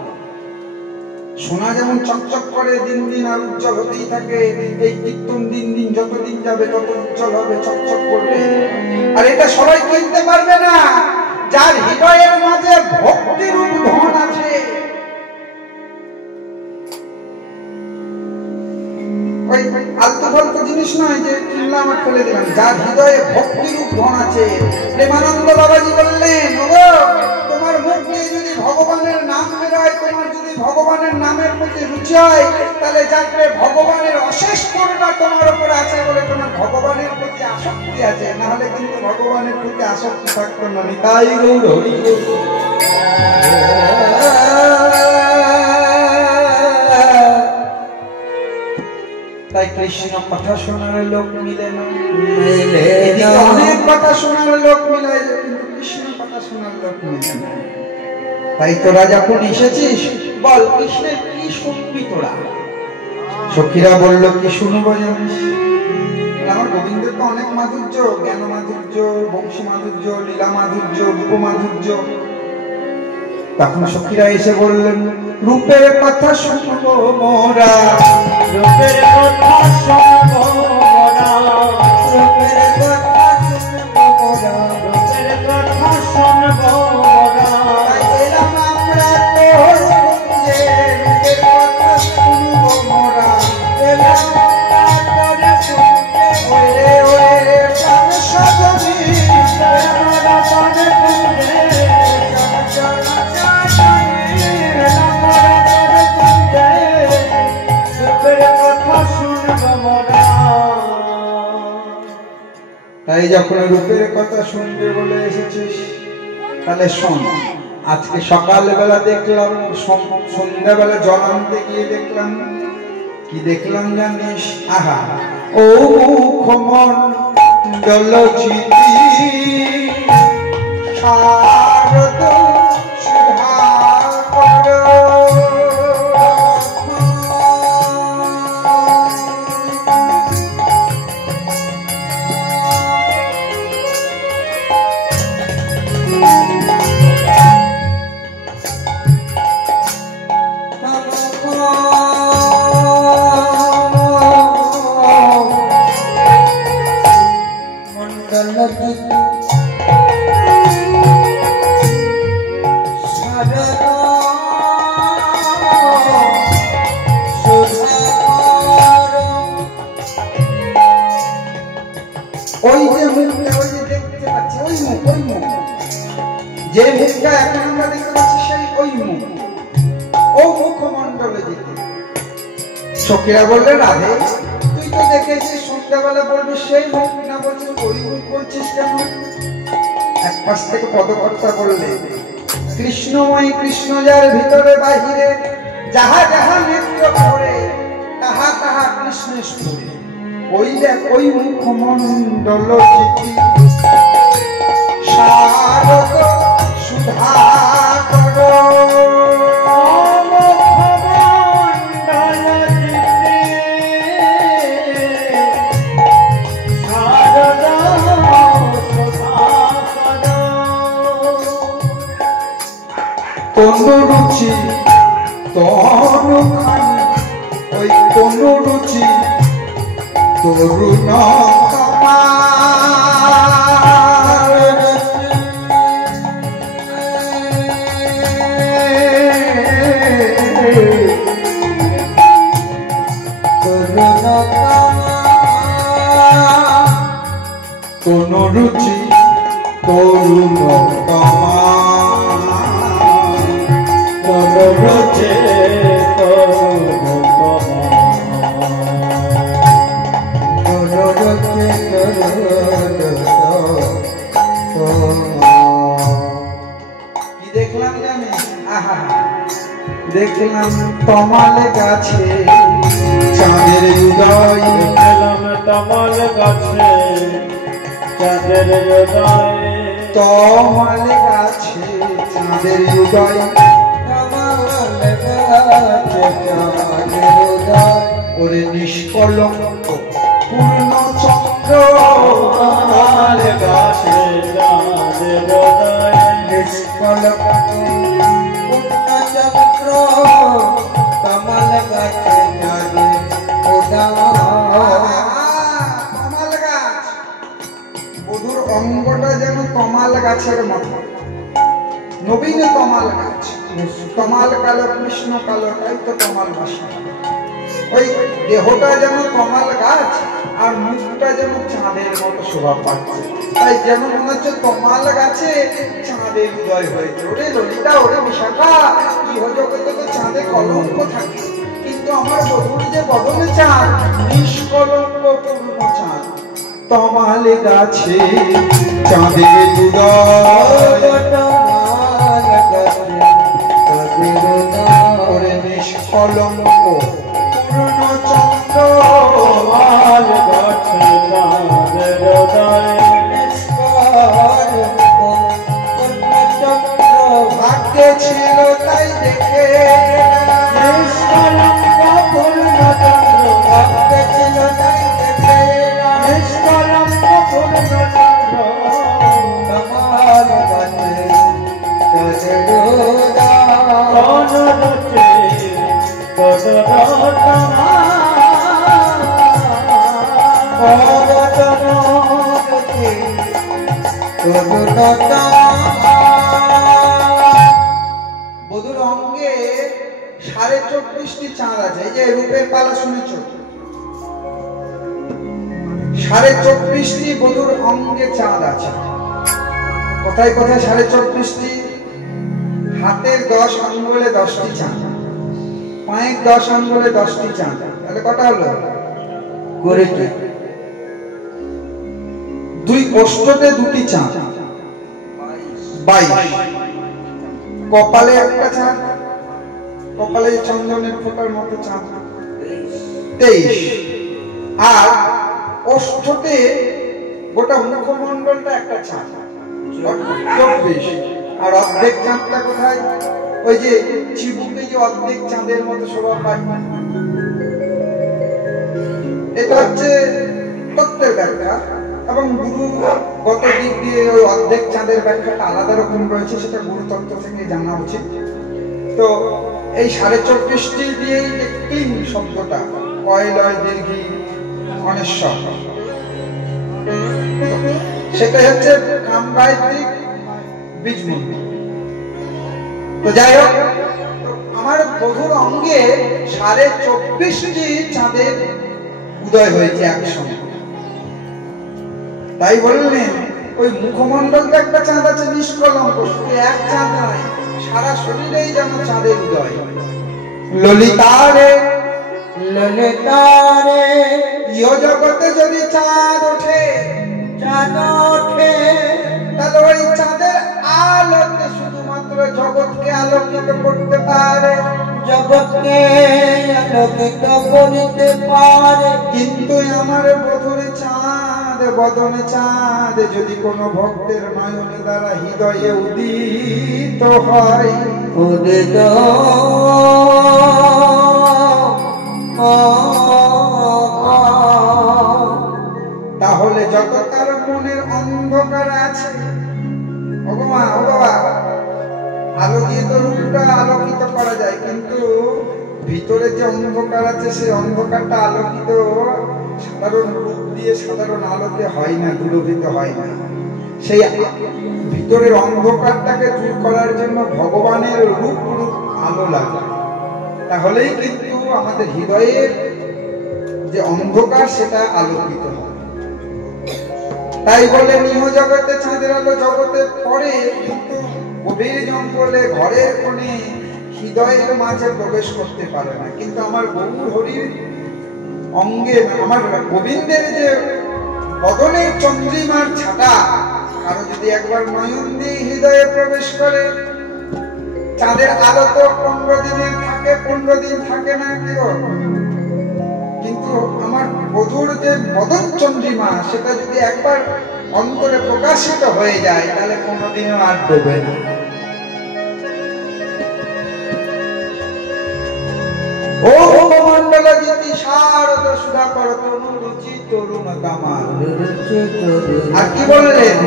সোনা যেমন চকচক করে দিন দিন আর উজ্জ্বল হতেই থাকে, এই কীর্তন দিন দিন যত দিন যাবে তত উজ্জ্বল হবে, চকচক করবে। আর এটা সবাই কিনতে পারবে না। যার হৃদয়ের মাঝে ভক্তির ধন আছে, ওই আলতু ফালতু জিনিস নয় যে কিনলাম আর ফেলে দিলাম। যার হৃদয়ে ভক্তিরূপ ধন আছে। প্রেমানন্দ বাবাজি বললেন, ওগো তোমার মুখ দিয়ে যদি ভগবানের নাম বেরোয়, তোমার যদি ভগবানের নামের প্রতি রুচি হয়, তাহলে যাকে ভগবানের অশেষ করুণা তোমার উপরে আছে বলে তোমার ভগবানের প্রতি আসক্তি আছে, না হলে কিন্তু ভগবানের প্রতি আসক্তি থাকতো না। তাই গৌর তাই কৃষ্ণ কথা শোনার লোক মিলে না, অনেক কথা শোনার লোক মিলে, কিন্তু কৃষ্ণ কথা শোনার লোক মিলে না। তাই তোরা যখন এসেছিস বল কৃষ্ণের কি শুনবি তোরা? সখীরা বলল কি শুনবো জানিস? আমার গোবিন্দের তো অনেক মাধুর্য, জ্ঞান মাধুর্য, বংশী মাধুর্য, লীলা মাধুর্য, রূপ মাধুর্য। তখন সখীরা এসে বললেন, রূপের কথা শুনবো মোরা, রূপের কথা শুনবো মোরা, রূপের কথা শুনবো মোরা, রূপের কথা শুনবো মোরা। তাই এলাম আমরা তোর কুঞ্জে, রূপের কথা শুনবো মোরা, এলাম আমরা তোর কুঞ্জে। ওরে ওরে প্রাণ সজনী, আমরা প্রাণ কুঞ্জে, তাই যখন রূপের কথা শুনবে বলে এসেছিস, তাহলে শোন। আজকে সকালবেলা দেখলাম, সন্ধ্যাবেলা জল আনতে গিয়ে দেখলাম, কি দেখলাম জানিস? আহা ও মুখমণ্ডল চিতি শারদ সুধাকর, ওই যে মুখটা, ওই যে দেখতে পাচ্ছি, ওই মুখ, ওই মুখ, যে মুখটা এখন আমরা দেখতে পাচ্ছি সেই ওই মুখ, ও মুখমণ্ডলে যেতে। সখীরা বললেন, রাধে তুই তো দেখেছিস, সন্ধ্যাবেলা বলবি সেই মুখ, না বলছিস ওই মুখ বলছিস কেন? এক পাশ থেকে পদকর্তা বললে, কৃষ্ণময় কৃষ্ণ যার ভিতরে বাহিরে, যাহা যাহা নেত্র করে তাহা তাহা কৃষ্ণের সুরে। ওই দেখ ওই মুখমণ্ডল চিতি শারদ সুধাকর, তনু রুচি তনু খানি, ওই তনু রুচি তরুণ কামার, তরুণ কামার, তনু রুচি তরুণ কামার, তনু রুচি কি দেখলাম জানি? আহা দেখলাম তমাল গাছে চাঁদের উদয়, দেখলাম তমাল গাছে চাঁদের উদয়, তমাল গাছে চাঁদের উদয়, তমাল গাছে চাঁদের উদয়। ওরে নিষ্কলঙ্ক পূর্ণচন্দ্র, তমাল গাছে চাঁদের উদয়, নিষ্কলঙ্ক পূর্ণচন্দ্র, তমাল গাছে চাঁদের উদয়। তমাল গাছ, বধুর অঙ্গটা যেন তমাল গাছের মতো, নবীন তমাল গাছ, তমাল কালো কৃষ্ণ কালো, তাই তো তমাল বাসা। ওই দেহটা যেন কমাল গাছ আর মুখটা যেন চাঁদের মতো শোভা পাচ্ছে। তাই যেন মনে হচ্ছে কমাল গাছে চাঁদের উদয় হয়েছে। ওরে ললিতা, ওরে বিশাখা, ইহজগতে তো চাঁদে কলঙ্ক থাকে, কিন্তু আমার বধূর যে বদলে চাঁদ, নিষ্কলঙ্ক পূর্ণ চাঁদ। তমাল গাছে চাঁদের উদয়, ওরে নিষ্কলঙ্ক পূর্ণ চন্দ্র। তমাল গাছে চাঁদের উদয়, ভাগ্যে ছিল তাই দেখে, নিষ্কলঙ্ক পূর্ণ চন্দ্র, ভাগ্যে ছিল তাই দেখে, নিষ্কলঙ্ক পূর্ণ চন্দ্র। তমাল গাছে চাঁদের বধুর অঙ্গে 24.5টি চাঁদ আছে। এই যে রূপের পালা শুনেছ, 24.5টি বধুর অঙ্গে চাঁদ আছে। কোথায় কোথায় 24.5টি? হাতের 10 আঙ্গুলে 10টি চাঁদ, পায়ের 10 আঙ্গুলে 10টি চাঁদ। তাহলে কটা হলো? করেছে। 2 কোষ্ঠতে 2টি চাঁদ, 22। কপালে একটা চাঁদ, কপালে চন্দনের ফোঁটার মতো চাঁদ, 23। আর ওষ্ঠতে গোটা মুখমণ্ডলটা একটা চাঁদ, 24। আর অর্ধেক চাঁদটা কোথায়? ওই যে চিবুকে যে অর্ধেক চাঁদের মতো শোভা পায়, এটা হচ্ছে তত্ত্বের ব্যাখ্যা। এবং গুরুগত দিক দিয়ে ওই অর্ধেক চাঁদের ব্যাখ্যাটা আলাদা রকম রয়েছে, সেটা গুরু তত্ত্ব থেকে জানা উচিত। তো এই 24.5টি দিয়েই ক্লিং শব্দটা, কয়লয় দীর্ঘি অনেশ্বর, সেটা হচ্ছে কামগায়ত্রী বীজ মন্ত্র। তো যাই হোক, আমার বধুর অঙ্গে 24.5টি চাঁদের উদয় হয়েছে একসঙ্গে। তাই বললেন ওই মুখমণ্ডলটা একটা চাঁদ আছে নিষ্কলঙ্ক, শুধু এক চাঁদ নয়, সারা শরীরেই যেন চাঁদের উদয়। ললিতারে ললিতারে, ইহ জগতে যদি চাঁদ ওঠে, চাঁদ ওঠে, তাহলে ওই চাঁদের আলোতে শুধুমাত্র জগৎকে আলোকিত করতে পারে, জগৎকে আলোকিত করতে পারে। কিন্তু আমার বধুর চাঁদ, বদনে চাঁদ যদি কোনো ভক্তের নয়নে দ্বারা হৃদয়ে উদিত হয়, উদিত তাহলে যত তার মনের অন্ধকার আছে, ভগবান ও বাবা, আলো দিয়ে তো রূপটা আলোকিত করা যায়, কিন্তু ভিতরে যে অন্ধকার আছে সেই অন্ধকারটা আলোকিত সাধারণ রূপ দিয়ে, সাধারণ আলোতে হয় না, দূরভূত হয় না। সেই ভিতরের অন্ধকারটাকে দূর করার জন্য ভগবানের রূপ রূপ আলো লাগে, তাহলেই কিন্তু আমাদের হৃদয়ের যে অন্ধকার সেটা আলোকিত হয়। তাই বলে নিহ জগতে চাঁদের আলো জগতে পড়ে, কিন্তু গভীর জঙ্গলে ঘরের কোণে হৃদয়ের মাঝে প্রবেশ করতে পারে না। কিন্তু আমার গৌর হরির অঙ্গে, আমার গোবিন্দের যে বদনের চন্দ্রিমার ছাটা, কারো যদি একবার নয়ন দিয়ে হৃদয়ে প্রবেশ করে, চাঁদের আলো তো 15 দিনের থাকে, 15 দিন থাকে না কেউ, কিন্তু আমার বধুর যে বদন চন্দ্রিমা, সেটা যদি একবার অন্তরে প্রকাশিত হয়ে যায়, তাহলে কোনোদিনও আর ডোবে না। ও মণ্ডল জ্যোতি শারদ সুধাকর তনু রুচি তরুণ কামাল। আর কি বললেন?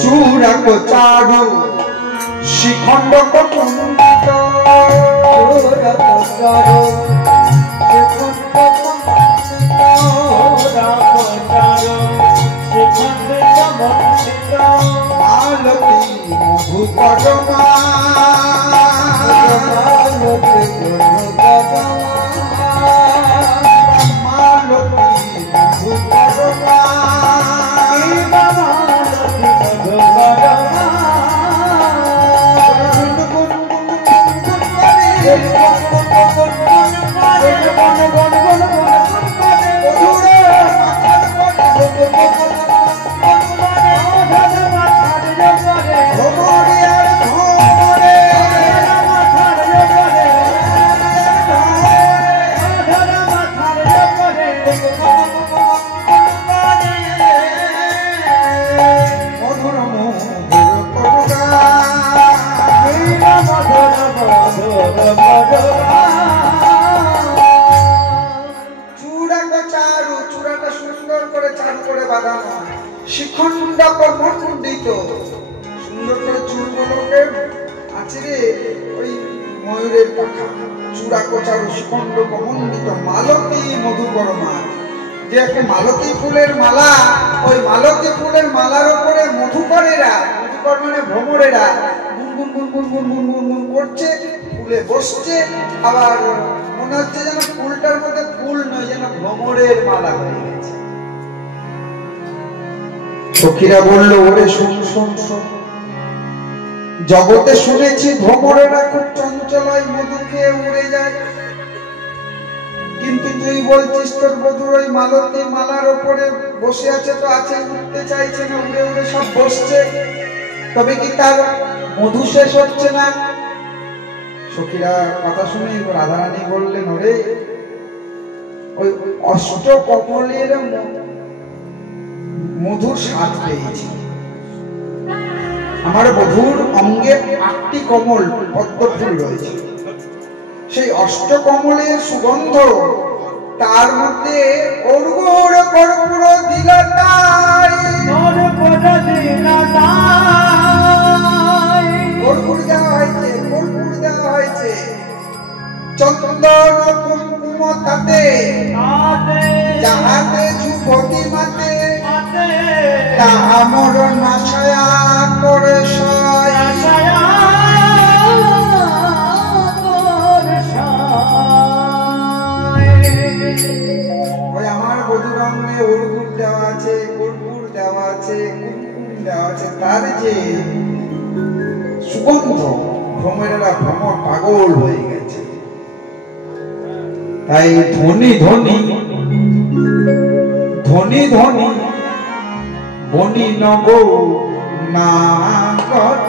চূড়াক চারু শিখণ্ড কুণ্ডিত, চূড়াক চারু আলতি মধু পদমা, চারু, চূড়াটা সুন্দর করে চারু করে বাঁধানো, শিখণ্ড মণ্ডিত, সুন্দর করে চুলগুলোকে আঁচড়ে ওই ময়ূরের পাখা, চূড়া কোচারু শিখণ্ড মণ্ডিত, মালতী মধুকর মাল, যে একটা মালতী ফুলের মালা, ওই মালতী ফুলের মালার উপরে মধুকরেরা, মধুকর মানে ভ্রমরেরা গুনগুন গুনগুন গুনগুন গুনগুন করছে, ফুলে বসছে, আবার মনে হচ্ছে যেন ফুলটার মধ্যে ফুল নয়, যেন ভ্রমরের মালা হয়ে গেছে। সখীরা বলল, ওরে শোন শোন শোন, জগতে শুনেছি ভ্রমরেরা খুব চঞ্চল হয়, মধু খেয়ে উড়ে যায়, কিন্তু তুই বলছিস তোর বধূর ওই মালতী মালার উপরে বসে আছে, তো আছে, উঠতে চাইছে না, উড়ে উড়ে সব বসছে, তবে কি তার মধু শেষ হচ্ছে না? সখীরা কথা শুনে রাধারানী বললেন, ওরে ওই অষ্ট কমলের মধুর স্বাদ পেয়েছি, আমার বধূর অঙ্গে 8টি কমল পদ্ম ফুল রয়েছে, সেই অষ্ট কমলের সুগন্ধ, তার মধ্যে অর্ঘ্য কর্পূর দিলতাই, কর্পূর দেওয়া হয়েছে, কর্পূর দেওয়া হয়েছে, চন্দন কুমকুম তাতে, যাহাতে যুবতী মাতে, তাহা মোর নাশয়া করে সয়, ওই আমার বধূর অঙ্গে অর্ঘ্য দেওয়া আছে, কর্পূর দেওয়া আছে, কুমকুম দেওয়া আছে, তার যে সুগন্ধ, ভ্রমরেরা ভ্রমর পাগল হয়ে গেছে। তাই ধনী ধনী ধনী ধনী বনি নব না কত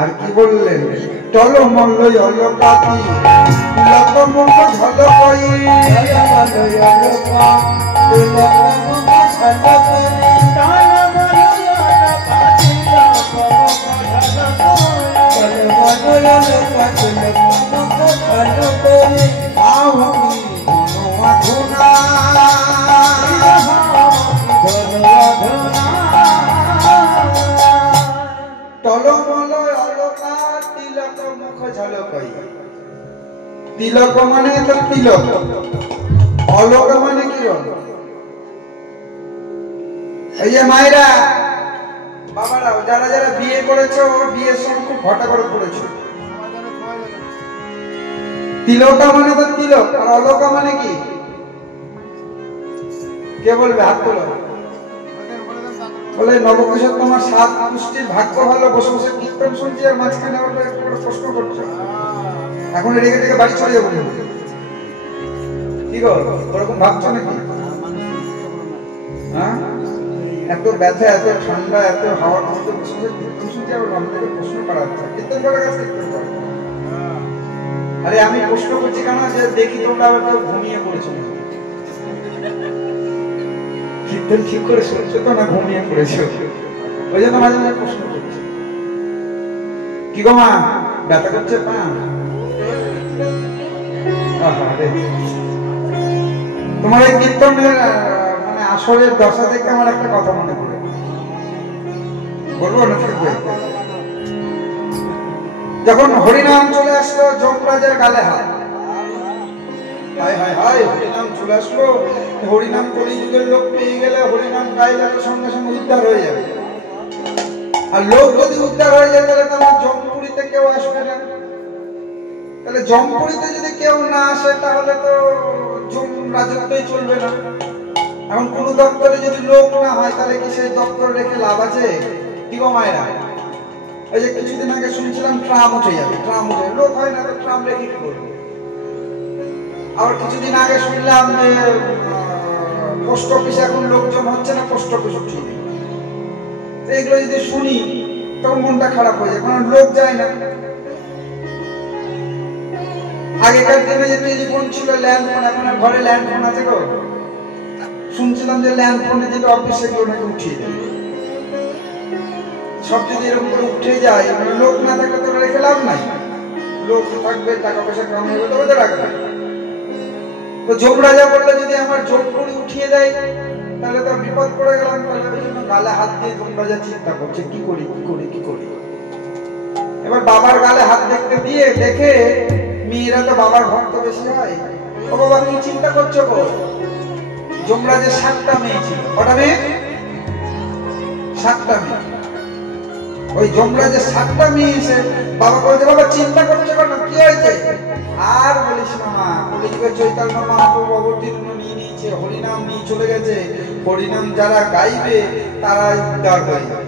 আর কি বললেন, টলমল অলকাতি লকমক ঝলকই, টলমল অলকা তিলক মুখ ঝলকই। তিলক মানে তো তিলক, অলক মানে কি রং? এই যে মায়েরা বাবারাও যারা যারা বিয়ে করেছো, বিয়ের সময় খুব ঘটা করে পড়েছো, তিলকা মানে তো তিলক, আর অলকা মানে কি? কে বলবে? হাত তোলো। বলে নবকিশোর তোমার 7 পুষ্টির ভাগ্য ভালো, বসে বসে কীর্তন শুনছি আর মাঝখানে প্রশ্ন করছো, এখন রেগে রেগে বাড়ি চলে যাবো কি গো? ওরকম ভাবছো নাকি? হ্যাঁ, এত ব্যথা, এত ঠান্ডা, এত হাওয়ার মধ্যে বসে বসে কীর্তন শুনছি, আবার আমাদেরকে প্রশ্ন করা হচ্ছে, কীর্তন করার কাছে কীর্তন করো। আরে আমি প্রশ্ন করছি কেন, যে দেখি তোমরা আবার কেউ ঘুমিয়ে পড়েছো, কীর্তন ঠিক করে শুনছো তো না ঘুমিয়ে পড়েছো? ওই জন্য মাঝে মাঝে প্রশ্ন করছে, কি গো মা ব্যথা করছে পা? তোমার এই কীর্তনের মানে আসরের দশা থেকে আমার একটা কথা মনে পড়ে, বলবো না? থাকবে। যখন হরিনাম চলে আসলো যমরাজের গালে হাত, হায় হায় হায়, হরিনাম চলে আসলো, হরিনাম কলিযুগের লোক পেয়ে গেলে হরিনাম গাইলে সঙ্গে সঙ্গে উদ্ধার হয়ে যাবে। আর লোক যদি উদ্ধার হয়ে যায় তাহলে তোমার জমপুরিতে কেউ আসবে না। তাহলে জমপুরিতে যদি কেউ না আসে তাহলে তো জম রাজত্বই চলবে না। এখন কোন দপ্তরে যদি লোক না হয় তাহলে কি সেই দপ্তর রেখে লাভ আছে? কি গো মায়েরা? ওই যে কিছুদিন আগে শুনছিলাম ট্রাম উঠে যাবে, ট্রাম উঠে, লোক হয় না তো ট্রাম রেখে কি করবে? আবার কিছুদিন আগে শুনলাম যে পোস্ট অফিসে এখন লোকজন হচ্ছে না, পোস্ট অফিস উঠিয়ে। এগুলো যদি শুনি তখন মনটা খারাপ হয়ে যায়, কারণ লোক যায় না। আগেকার দিনে যে টেলিফোন ছিল ল্যান্ডফোন, এখন আর ঘরে ল্যান্ডফোন আছে গো। শুনছিলাম যে ল্যান্ডফোনে যেটা অফিস সেগুলো নাকি উঠিয়ে দেবে। সব যদি এরকম করে উঠে যায়, মানে লোক না থাকলে তো রেখে লাভ নাই। লোক থাকবে, টাকা পয়সা কামাই হবে, তবে তো রাখবে। তো যমরাজা বললে যদি আমার জমপুরি উঠিয়ে দেয় তাহলে তো বিপদ পড়ে গেলাম। তাহলে ওই জন্য গালে হাত দিয়ে যমরাজা চিন্তা করছে, কি করি কি করি কি করি। এবার বাবার গালে হাত দেখতে দিয়ে দেখে মেয়েরা তো বাবার ভক্ত বেশি হয়। ও বাবা কি চিন্তা করছো গো? যমরাজের 7টা মেয়ে ছিল। কটা মেয়ে? 7টা মেয়ে। ওই যমরাজের 7টা মেয়ে এসে বাবা বলছে, বাবা চিন্তা করছো কেন, কি হয়েছে? আর বলিস না মা, কলিযুগে চৈতন্য মহাপ্রভু অবতীর্ণ নিয়ে নিয়েছে, হরিনাম নিয়ে চলে গেছে। হরিনাম যারা গাইবে তারা উদ্ধার হয়ে যাবে।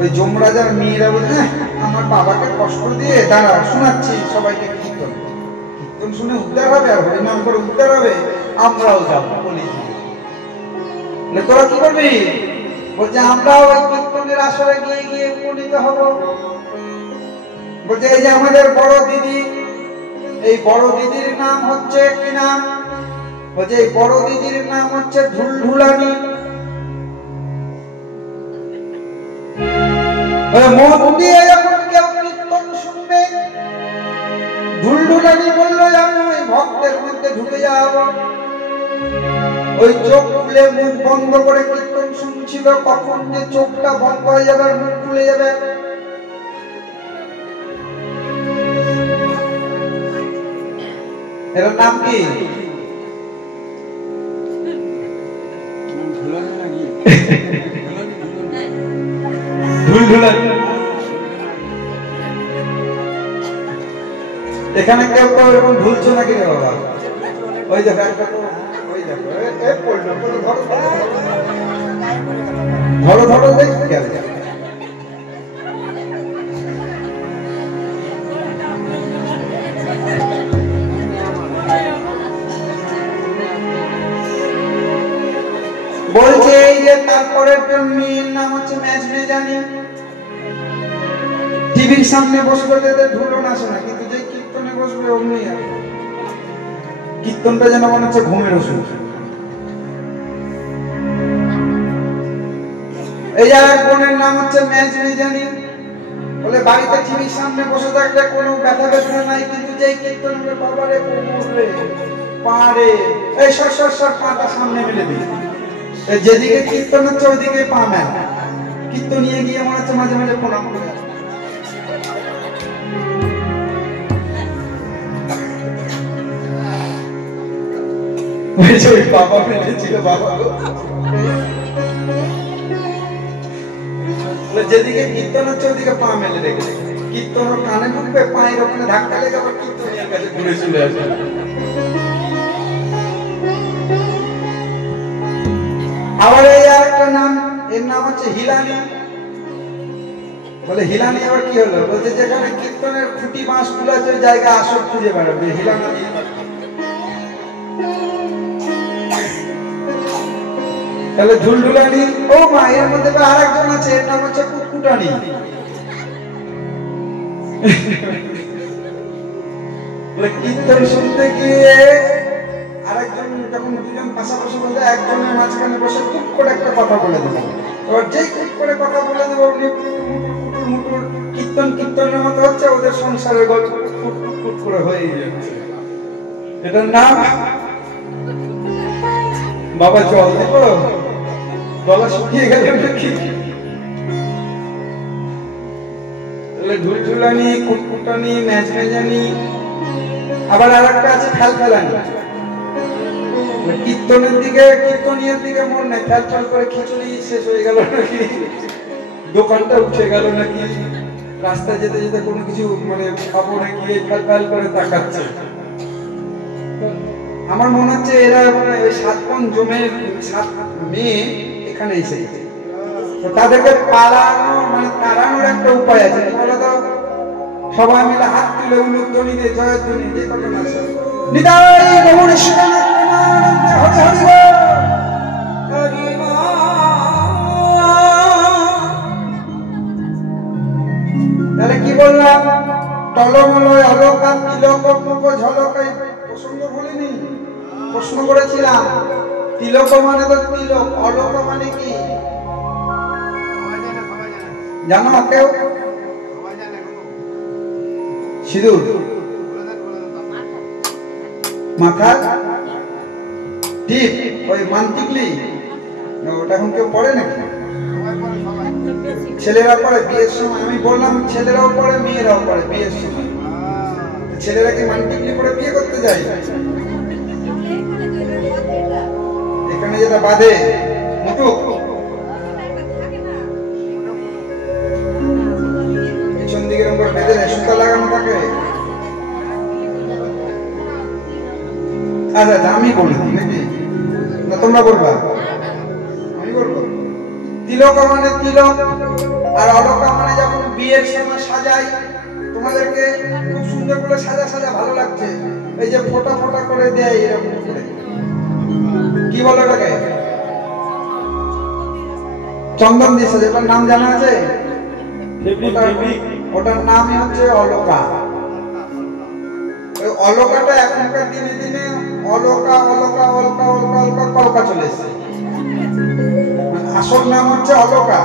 ওই যমরাজার মেয়েরা বলছে, আমার বাবাকে কষ্ট দিয়ে দাঁড়া শোনাচ্ছি সবাইকে কীর্তন, কীর্তন শুনে উদ্ধার হবে আর হরিনাম করে উদ্ধার হবে, আমরাও যাবো কলিযুগে। তোরা কি করবি? বলছে আমরাও ওই কীর্তনের আসরে গিয়ে গিয়ে উপনীত হব। বলছে এই যে আমাদের বড় দিদি, এই বড় দিদির নাম হচ্ছে কি নাম? বলছে এই বড় দিদির নাম হচ্ছে ঢুলঢুলানি। মন দিয়ে যখন কেউ কীর্তন শুনবে, ঢুলঢুলানি বললো আমি ওই ভক্তের মধ্যে ঢুকে যাব। ওই চোখ খুলে মুখ বন্ধ করে কীর্তন শুনছিল, কখন যে চোখটা বন্ধ হয়ে যাবে আর মুখ খুলে যাবে। এর নাম কি? ঢুলঢুলানি। এখানে কেউ কেউ এরকম ঢুলছো নাকি রে বাবা? ওই দেখো একটা, ওই দেখো এ পড়লো, ধরো ধরো দেখি গেল। বলছে এই যে তারপরের মেয়ের নাম হচ্ছে মেজমেজানি। টিভির সামনে বসবে তাদের ঢুলন আসে না, কিন্তু যে কীর্তনে বসবে অমনি আসে। কীর্তনটা যেন মনে হচ্ছে ঘুমের ওষুধ। এই আর বোনের নাম হচ্ছে মেজমেজানি। বলে বাড়িতে টিভির সামনে বসে থাকলে কোনো ব্যথা বেদনা নাই, কিন্তু যেই কীর্তন হবে বাবারে কোমরে পাড়ে এই সর সর সর পাটা সামনে মেলে দিই। যেদিকে কীর্তন হচ্ছে ওইদিকে পা মেলা। কীর্তন নিয়ে গিয়ে মনে হচ্ছে মাঝে মাঝে প্রণাম করে। বাবা মেলেছিল, বাবা যেদিকে কীর্তন হচ্ছে ওদিকে পা মেলে রেখেছে। কীর্তন কানে ঢুকবে, পায়ের ওখানে ধাক্কা লেগে আবার কীর্তনের কাছে ঘুরে চলে আসবে। আবার এই আর একটা নাম, এর নাম হচ্ছে হিলানি। বলে হিলানি আবার কি হলো? বলছে যেখানে কীর্তনের খুঁটি বাঁশ গুলো আছে ওই জায়গায় আসর খুঁজে বেড়াবে, হিলানা দিয়ে। তাহলে ঢুলঢুলানি। ও মা, এর মধ্যে আর একজন আছে, এর নাম হচ্ছে কুটকুটানি। কীর্তন শুনতে গিয়ে আরেকজন যখন দুজন পাশাপাশি বসে একজনের মাঝখানে বসে টুক করে একটা কথা বলে দেবো। এবার যেই টুক করে কথা বলে দেবো উনি মুটুর কীর্তনের মতো হচ্ছে, ওদের সংসারের গল্প টুক করে হয়ে যাচ্ছে। এটার নাম বাবা জল দেব, গলা শুকিয়ে গেল নাকি? ঢুলঢুলানি, কুটকুটানি, মেজমেজানি, আবার আর একটা আছে ফেলফেলানি। কীর্তনের দিকে, কীর্তনিয়ার দিকে মন নেই, ফেলফেল করে খিচুড়ি শেষ হয়ে গেল নাকি, দোকানটা উঠে গেল নাকি, রাস্তায় যেতে যেতে কোনো কিছু মানে খাবো নাকি, ফেলফেল করে তাকাচ্ছে। আমার মনে হচ্ছে এরা মানে ওই 7 কোণ জমের 7 মেয়ে এখানে এসে গেছে, তো তাদেরকে পালানো মানে তাড়ানোর একটা উপায় আছে। বলে তো সবাই মিলে হাত তুলে উলুধ্বনি দিয়ে জয়ধ্বনি দিয়ে কখন আছে নিতাই গৌর শিবানাথ প্রেমানন্দে হরি হরি বল হরি বল। তাহলে কি বললাম? টলমলয় অলকা তিলক মুখ ঝলকাই প্রসঙ্গ বলিনি, প্রশ্ন করেছিলাম। তিলক মানে তো তিলক, অলকা মানে কি জানো কেউ? সিঁদুর মাথা টিপ, ওই মানটিকলি, ওটা এখন কেউ পড়ে নাকি? ছেলেরা পড়ে বিয়ের সময়। আমি বললাম ছেলেরাও পড়ে মেয়েরাও পড়ে বিয়ের সময়। ছেলেরা কি মানটিকলি পরে বিয়ে করতে যায়? এখানে যেটা বাঁধে মুটুক, পিছন দিকে এরকম করে বেঁধে দেয়, সুতা লাগানো থাকে। আচ্ছা আচ্ছা, আমি বলে দিই নাকি না তোমরা বলবা? আমি বলবো। তিলক মানে তিলক, আর অলকা মানে যখন বিয়ের সময় সাজাই, তোমাদেরকে খুব সুন্দর করে সাজা সাজা ভালো লাগছে, এই যে ফোঁটা ফোঁটা করে দেয় এরকম করে, কি বলো ওটাকে? চন্দন দিয়ে সাজে। ওটার নাম জানা আছে? ওটার নামই হচ্ছে অলকা। ওই অলকাটা এখনকার দিনে দিনে অলকা অলকা অলকা অলকা অলকা কলকা চলে এসেছে। আসল নাম হচ্ছে অলকা।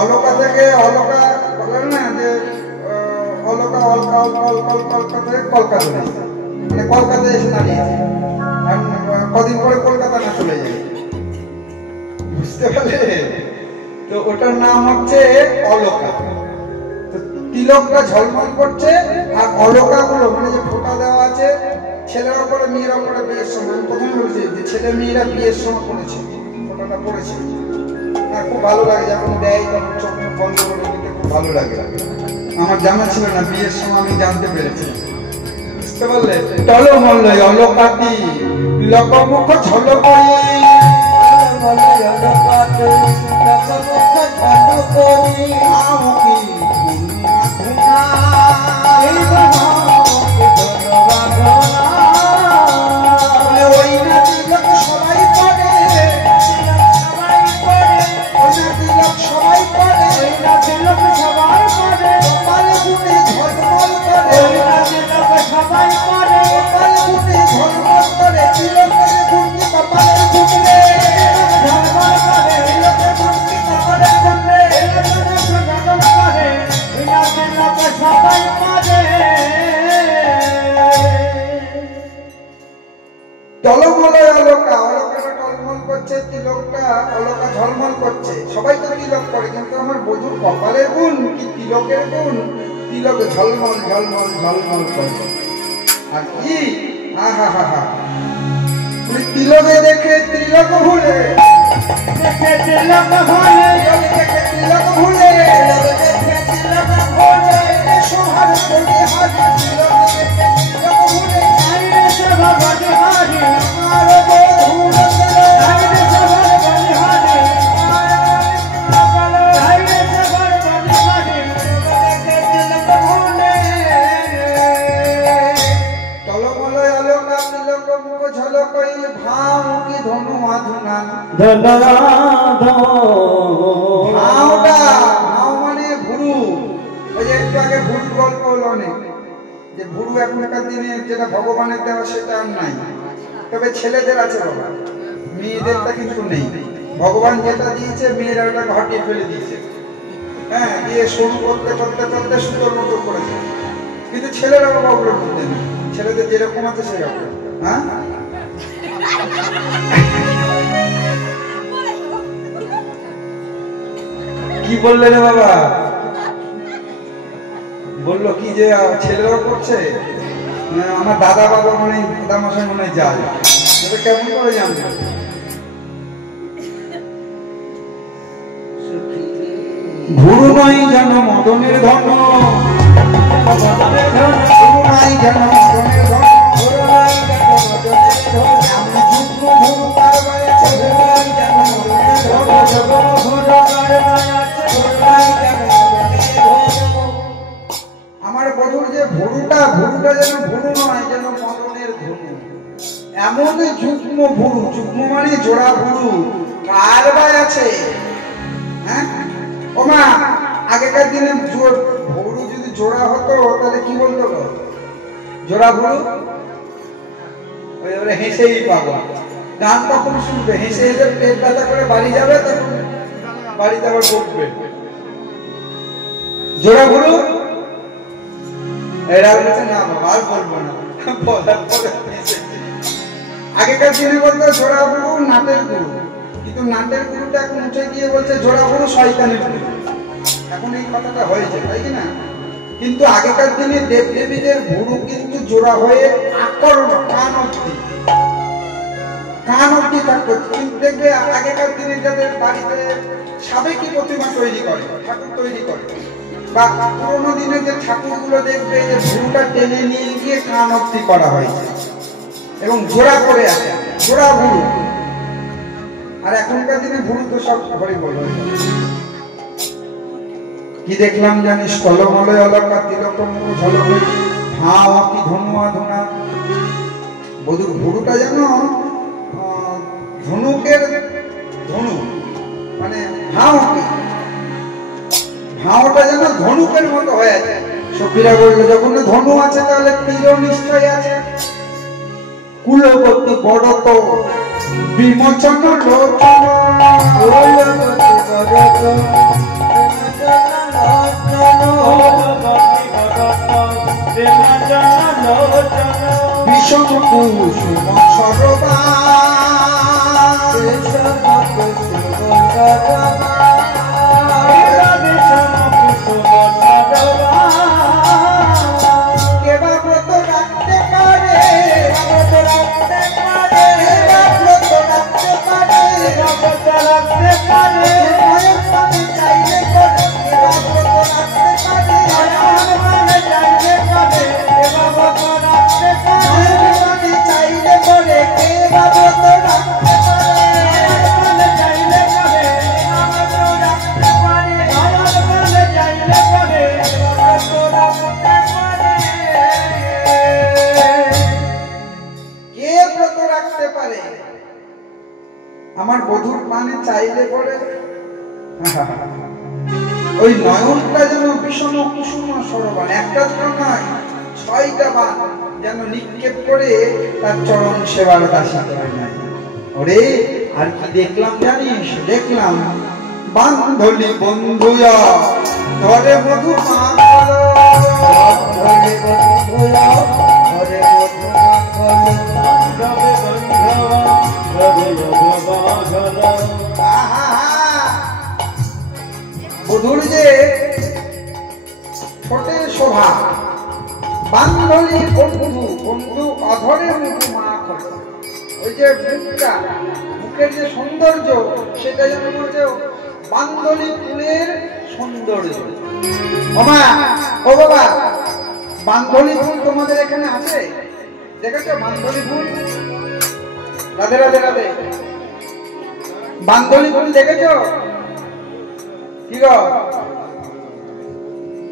অলকা থেকে অলকা বলেন না যে অলকা অলকা অলকা অলকা অলকা থেকে কলকা চলে এসেছে, মানে কলকাতায় এসে দাঁড়িয়েছে। আর কদিন পরে কলকাতা না চলে যায়, বুঝতে পারলে? তো ওটার নাম হচ্ছে অলকা। তিলকটা ঝলমল করছে, আর অলকা গুলো মানে যে ফোঁটা দেওয়া আছে ছেলেরা পরে মেয়েরা পরে বিয়ের সময়। আমি প্রথমে বলছি যে ছেলে মেয়েরা বিয়ের সময় পড়েছে, ফোঁটাটা পড়েছে। খুব ভালো লাগে যখন দেয়, তখন চোখ বন্ধ করে দিতে খুব ভালো লাগে। আমার জানা ছিল না, বিয়ের সময় আমি জানতে পেরেছি, বুঝতে পারলে? টলমলয় অলকাতি লকমুখ ঝলকাই, টলমলয় অলকাতি লকমুখ ঝলকাই, আমকি মুন্না এই বাহাকে ধন্যবাদ। বলে ওই না তিলক সবাই পড়ে, সবাই পড়ে, ওই না তিলক সবাই পড়ে, ওই না তিলক সবাই পড়ে, কপাল গুনে ঝলমল করে, ওই না তিলক সবাই পড়ে, কপাল গুনে ঝলমল করে, তিলকের গুণি কপালে গুনলে ঝলমল করে, তিলকের গুণি কপালে গুনলে ঝলমল করে, ওই না তিলক সবাই পড়ে। টলমলয় অলকা, অলকাটা টলমল করছে, তিলকটা অলকা ঝলমল করছে। সবাই তো তিলক করে, কিন্তু আমার বধূর কপালের গুণ কি তিলকের গুণ? তিলক ঝলমল ঝলমল ঝলমল করে। আর কি আহা হা হা, তিলকে দেখে তিলক ভুলে, দেখে তিলক ভুলে, দেখে তিলক ভুলে, দেখে তিলক ভুলে, সোহার কোলে হাজি তিলক দেখে তিলক ভুলে, আইরে সভা বলি হাজি আমার বধূর চলে, আইরে সভা বলি হাজি আইরে সভা বলি হাজি দেখে তিলক ভুলে। টলমলয় অলকা তিলক মুখ ঝলকাই, ভাও কি ধনু আধুনা ভাওটা, ভাও মানে ভুরু। ওই যে একটু আগে ভুরুর গল্প হলো অনেক, যে ভুরু এখনকার দিনে যেটা ভগবানের দেওয়া সেটা আর নাই। তবে ছেলেদের আছে বাবা, মেয়েদেরটা কিন্তু নেই। ভগবান যেটা দিয়েছে মেয়েরা ওটা ঘটিয়ে ফেলে দিয়েছে। হ্যাঁ, দিয়ে শুরু করতে করতে করতে সুন্দর মতো করেছে, কিন্তু ছেলেরা বাবা ওগুলোর মধ্যে নেই। ছেলেদের যেরকম আছে সেরকম। হ্যাঁ, কি বললে রে বাবা? বললো কি যে ছেলেরাও করছে? আমার দাদা বাবা মনে হয়, দাদা মশাই মনে হয় যায়, কেমন করে জানবে? ভুরু নয় যেন মদনের ধন, ভুরু নয় যেন মদনের ধন, আমি যুগ্ম ভুরু তার গায়ে আছে, ভুরু নয় যেন মদনের ধন, আমার বধূর যে ভুরুটা, ভুরুটা যেন ভুরু নয় যেন মদনের ধনু। এমন যুগ্ম ভুরু, যুগ্ম মানে জোড়া ভুরু কার গায়ে আছে? হ্যাঁ ও মা, আগেকার দিনে ভুরু যদি জোড়া হতো তাহলে কি বলতো? জোড়া ভুরু। ওই হেসেই পাবো, গান কখন শুনবে? হেসে হেসে পেট ব্যথা করে বাড়ি যাবে, তখন বাড়িতে আবার বকবে। জোড়া ভুরু এরা বলছে না বাবা আর বলবো না, বলার পরে আগেকার দিনে বলতো জোড়া ভুরু নাটের গুরু, কিন্তু নাটের গুরুটা এখন উঠে গিয়ে বলছে জোড়া ভুরু শয়তানের গুরু। এখন এই কথাটা হয়েছে, তাই কি না? কিন্তু আগেকার দিনে দেবদেবীদের ভুরু কিন্তু জোড়া হয়ে আকর্ণ কান অব্দি থাকতো। কিন্তু দেখবে আগেকার দিনে যাদের বাড়িতে সাবেকি প্রতিমা তৈরি করে, ঠাকুর তৈরি করে, বা পুরোনো দিনে যে ঠাকুরগুলো দেখবে যে ভুরুটা টেনে নিয়ে গিয়ে কান অব্দি করা হয়েছে এবং জোড়া করে আছে, জোড়া ভুরু। আর এখনকার দিনে ভুরু তো সব ঘরে বল। কি দেখলাম জানিস? স্থলমলয় অলকা তিলক ঝলক ভাও কি ধনুয়া ধুনা। বধুর ভুরুটা যেন ধনুকের ধনু, মানে ভাও কি ভাওটা যেন ধনুকের মতো হয়ে আছে। সখীরা বলল যখন ধনু আছে তাহলে তীর নিশ্চয় আছে। কুলবতী বড় তো বিমোচন লোচন, ভীষণ কুসুম সরবা, কেবা ব্রত রাখতে পারে, চাইলে করে কে বাবা তো রাখতে পারে। আমার বধুর পানে চাইলে পরে ওই নয়নটা যেন ভীষণ কুসুম সরবান, একটা দুটো নয় 6টা বান যেন নিক্ষেপ করে তার চরণ সেবার দাসী করে নাই। ওরে আর কি দেখলাম জানিস? দেখলাম বান্ধলি বন্ধুয়া ধরে মধু মাখলো, ধরে বন্ধুয়া ধরে মধু মাখলো। বধুর যে ছোটে শোভা, বান্ধলি বন্ধু, বন্ধু অধরে মুখু মাখ, ওই যে মুখটা, মুখের যে সৌন্দর্য সেটা যেন বলছে বান্ধলি ফুলের সৌন্দর্য। ওমা ও বাবা, বান্ধলি ফুল তোমাদের এখানে আছে? দেখেছো বান্ধলি ফুল? রাধে রাধে রাধে। বান্ধলি ফুল দেখেছো? কি গো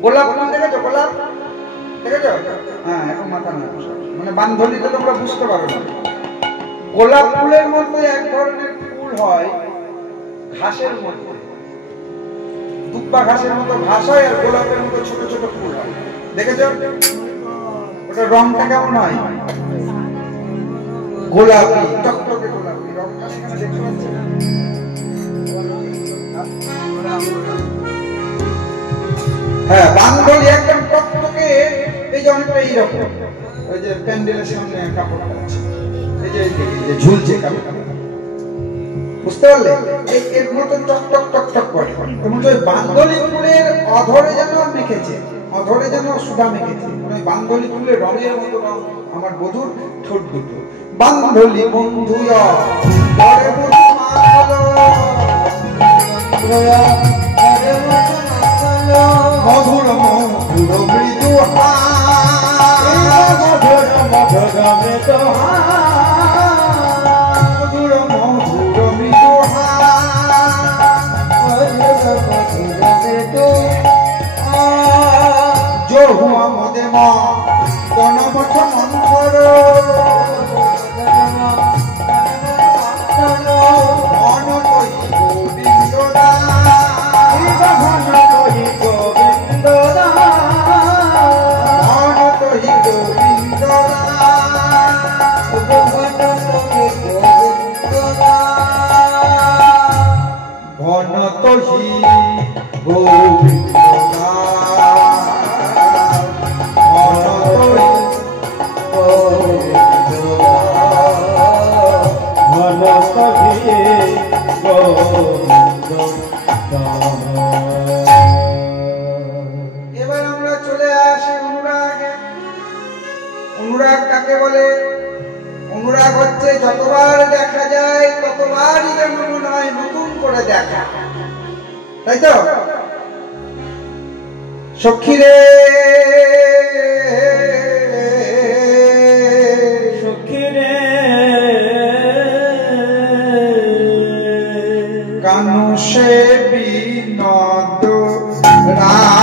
গোলাপ ফুল দেখেছো? গোলাপ দেখেছো? হ্যাঁ এখন মাথা না, মানে বান্ধলিটা তোমরা বুঝতে পারো না। গোলাপ ফুলের মধ্যে এক ধরনের ফুল হয় ঘাসের মধ্যে, দুব্বা ঘাসের মতো ঘাস হয় আর গোলাপের মতো ছোট ছোট ফুল হয়, দেখেছো? ওটা রংটা কেমন হয়? গোলাপি, টকটকে গোলাপি রংটা সেখানে দেখতে পাচ্ছেন। হ্যাঁ, বান্ধলি একদম টকটকে, এই যে অনেকটা এইরকম, ওই যে প্যান্ডেলের সামনে কাপড়টা আছে, এই যে ঝুলছে কাপড়টা, বুঝতে পারলে? এর মতো টকটক টকটক করে। এবং ওই বান্ধলি ফুলের অধরে যেন মেখেছে, অধরে যেন সুধা মেখেছে, ওই বান্ধলি ফুলের রঙের মতো রং আমার বধুর ঠোঁট দুটো। বান্ধলি বন্ধুয়া বড় বধু মাখলো, মধুর মধুর মৃদু মধুর মধুর মৃদু মধুর মধুর মৃদু जो हुआ मोदे माँ गणमठ मंथर मन कही गोविंद मन कही गोविंद मन कही गोविंद घन कही गोविंद এবার আমরা চলে আসি অনুরাগে। অনুরাগ কাকে বলে? অনুরাগ হচ্ছে যতবার দেখা যায় ততবারই যেন মনে হয় নতুন করে দেখা, তাই তো? সখী রে সখী রে কানু সে বিনোদ রায়,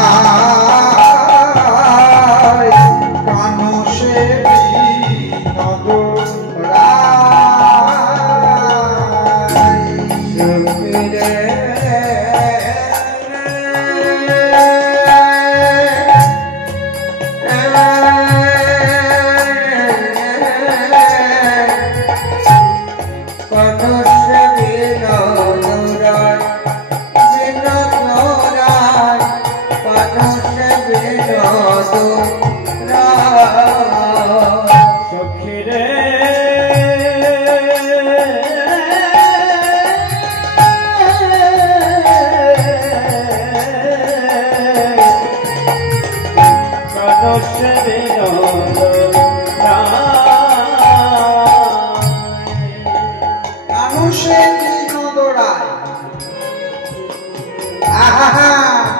কানু সে বিনোদ রায়, সখী রে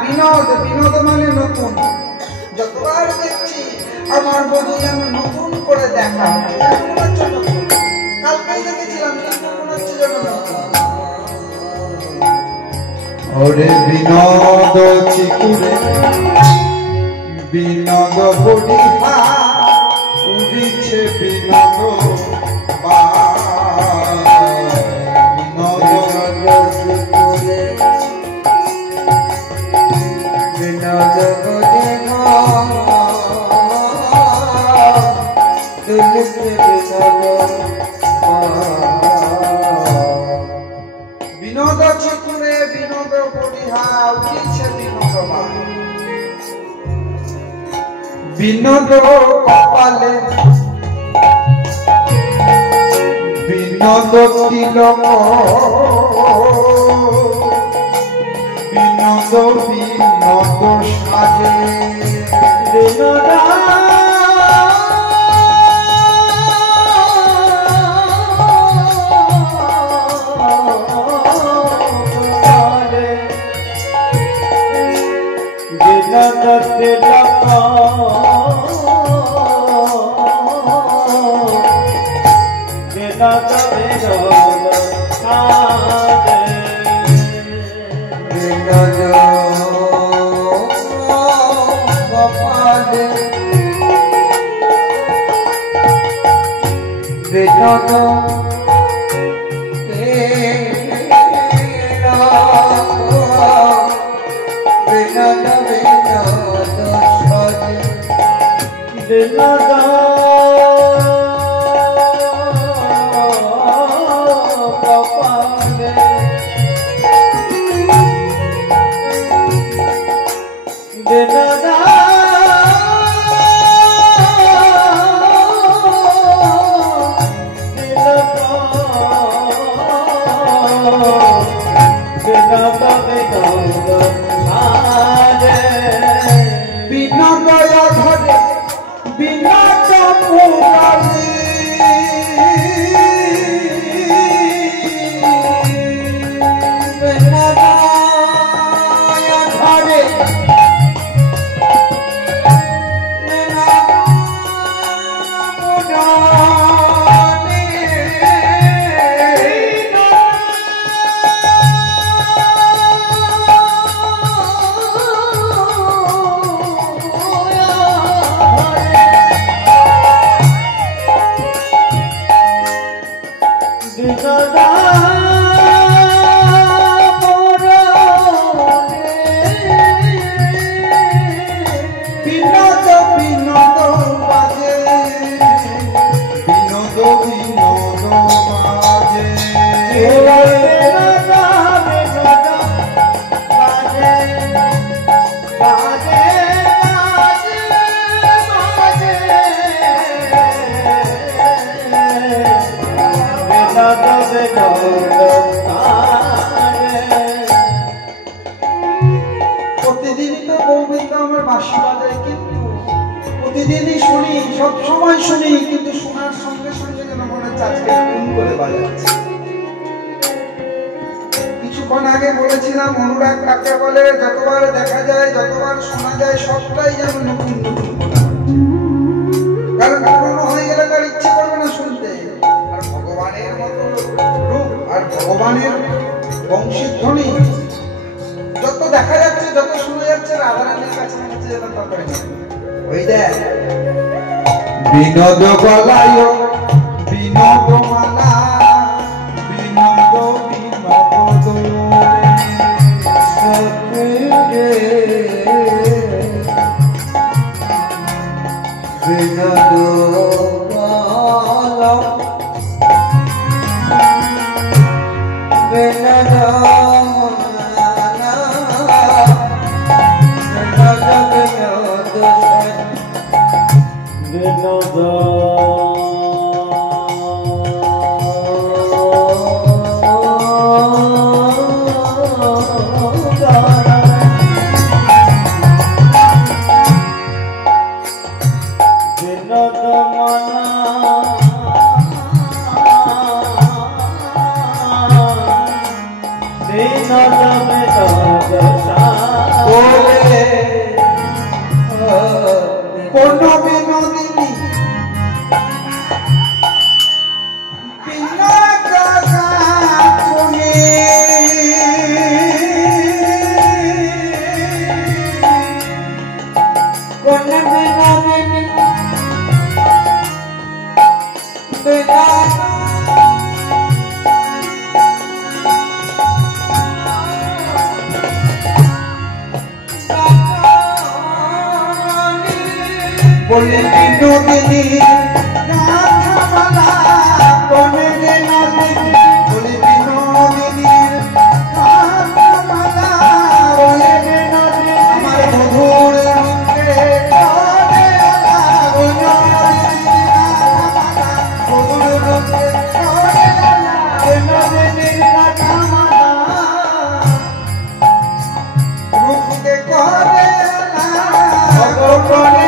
বিনোদ, বিনোদ মানে নতুন। যতবার দেখছি আমার বধূ যেন নতুন করে দেখা, মনে হচ্ছে নতুন, কালকেই দেখেছিলাম কিন্তু মনে হচ্ছে যেন নতুন। ওরে বিনোদ চিকুরে বিনোদ বড়িহা উড়িছে বিনোদ বিনোদ চিকুরে বিনোদ বড়িহা উড়িছে বিনোদ বিনোদ কপালে বিনোদ তিলক বিনোদ বিনোদ সাজে বিনোদ প্রতিদিনই শুনি, সব সময় শুনি, কিন্তু শোনার সঙ্গে সঙ্গে যেন মনে হচ্ছে আজকে টুন করে বাজাচ্ছে। কিছুক্ষণ আগে বলেছিলাম অনুরাগ কাকে বলে, যতবার দেখা যায়, যতবার শোনা যায়, সবটাই যেন নতুন নতুন মনে হয়। কারণ পুরনো হয়ে গেলে তার ইচ্ছে করবে না শুনতে। আর ভগবানের মতো রূপ আর ভগবানের বংশীধ্বনি যত দেখা যাচ্ছে, যত শোনা যাচ্ছে, রাধারানীর কাছে মনে হচ্ছে যেন ততই না। ওই দেখ বিনোদ গলায় বিনোদ মালা, বিনোদ বিনোদ বলে বিনোদিনী গাথামালা, বলে বিনোদিনী, বলে বিনোদিনীর গাথামালা, বলে বিনোদিনী আমার মধুর রূপে করে আলা, বিনোদিনীর গাথামালা, মধুর রূপে করে আলা, বিনোদিনীর গাথামালা, রূপকে করে আলা, ভগবানে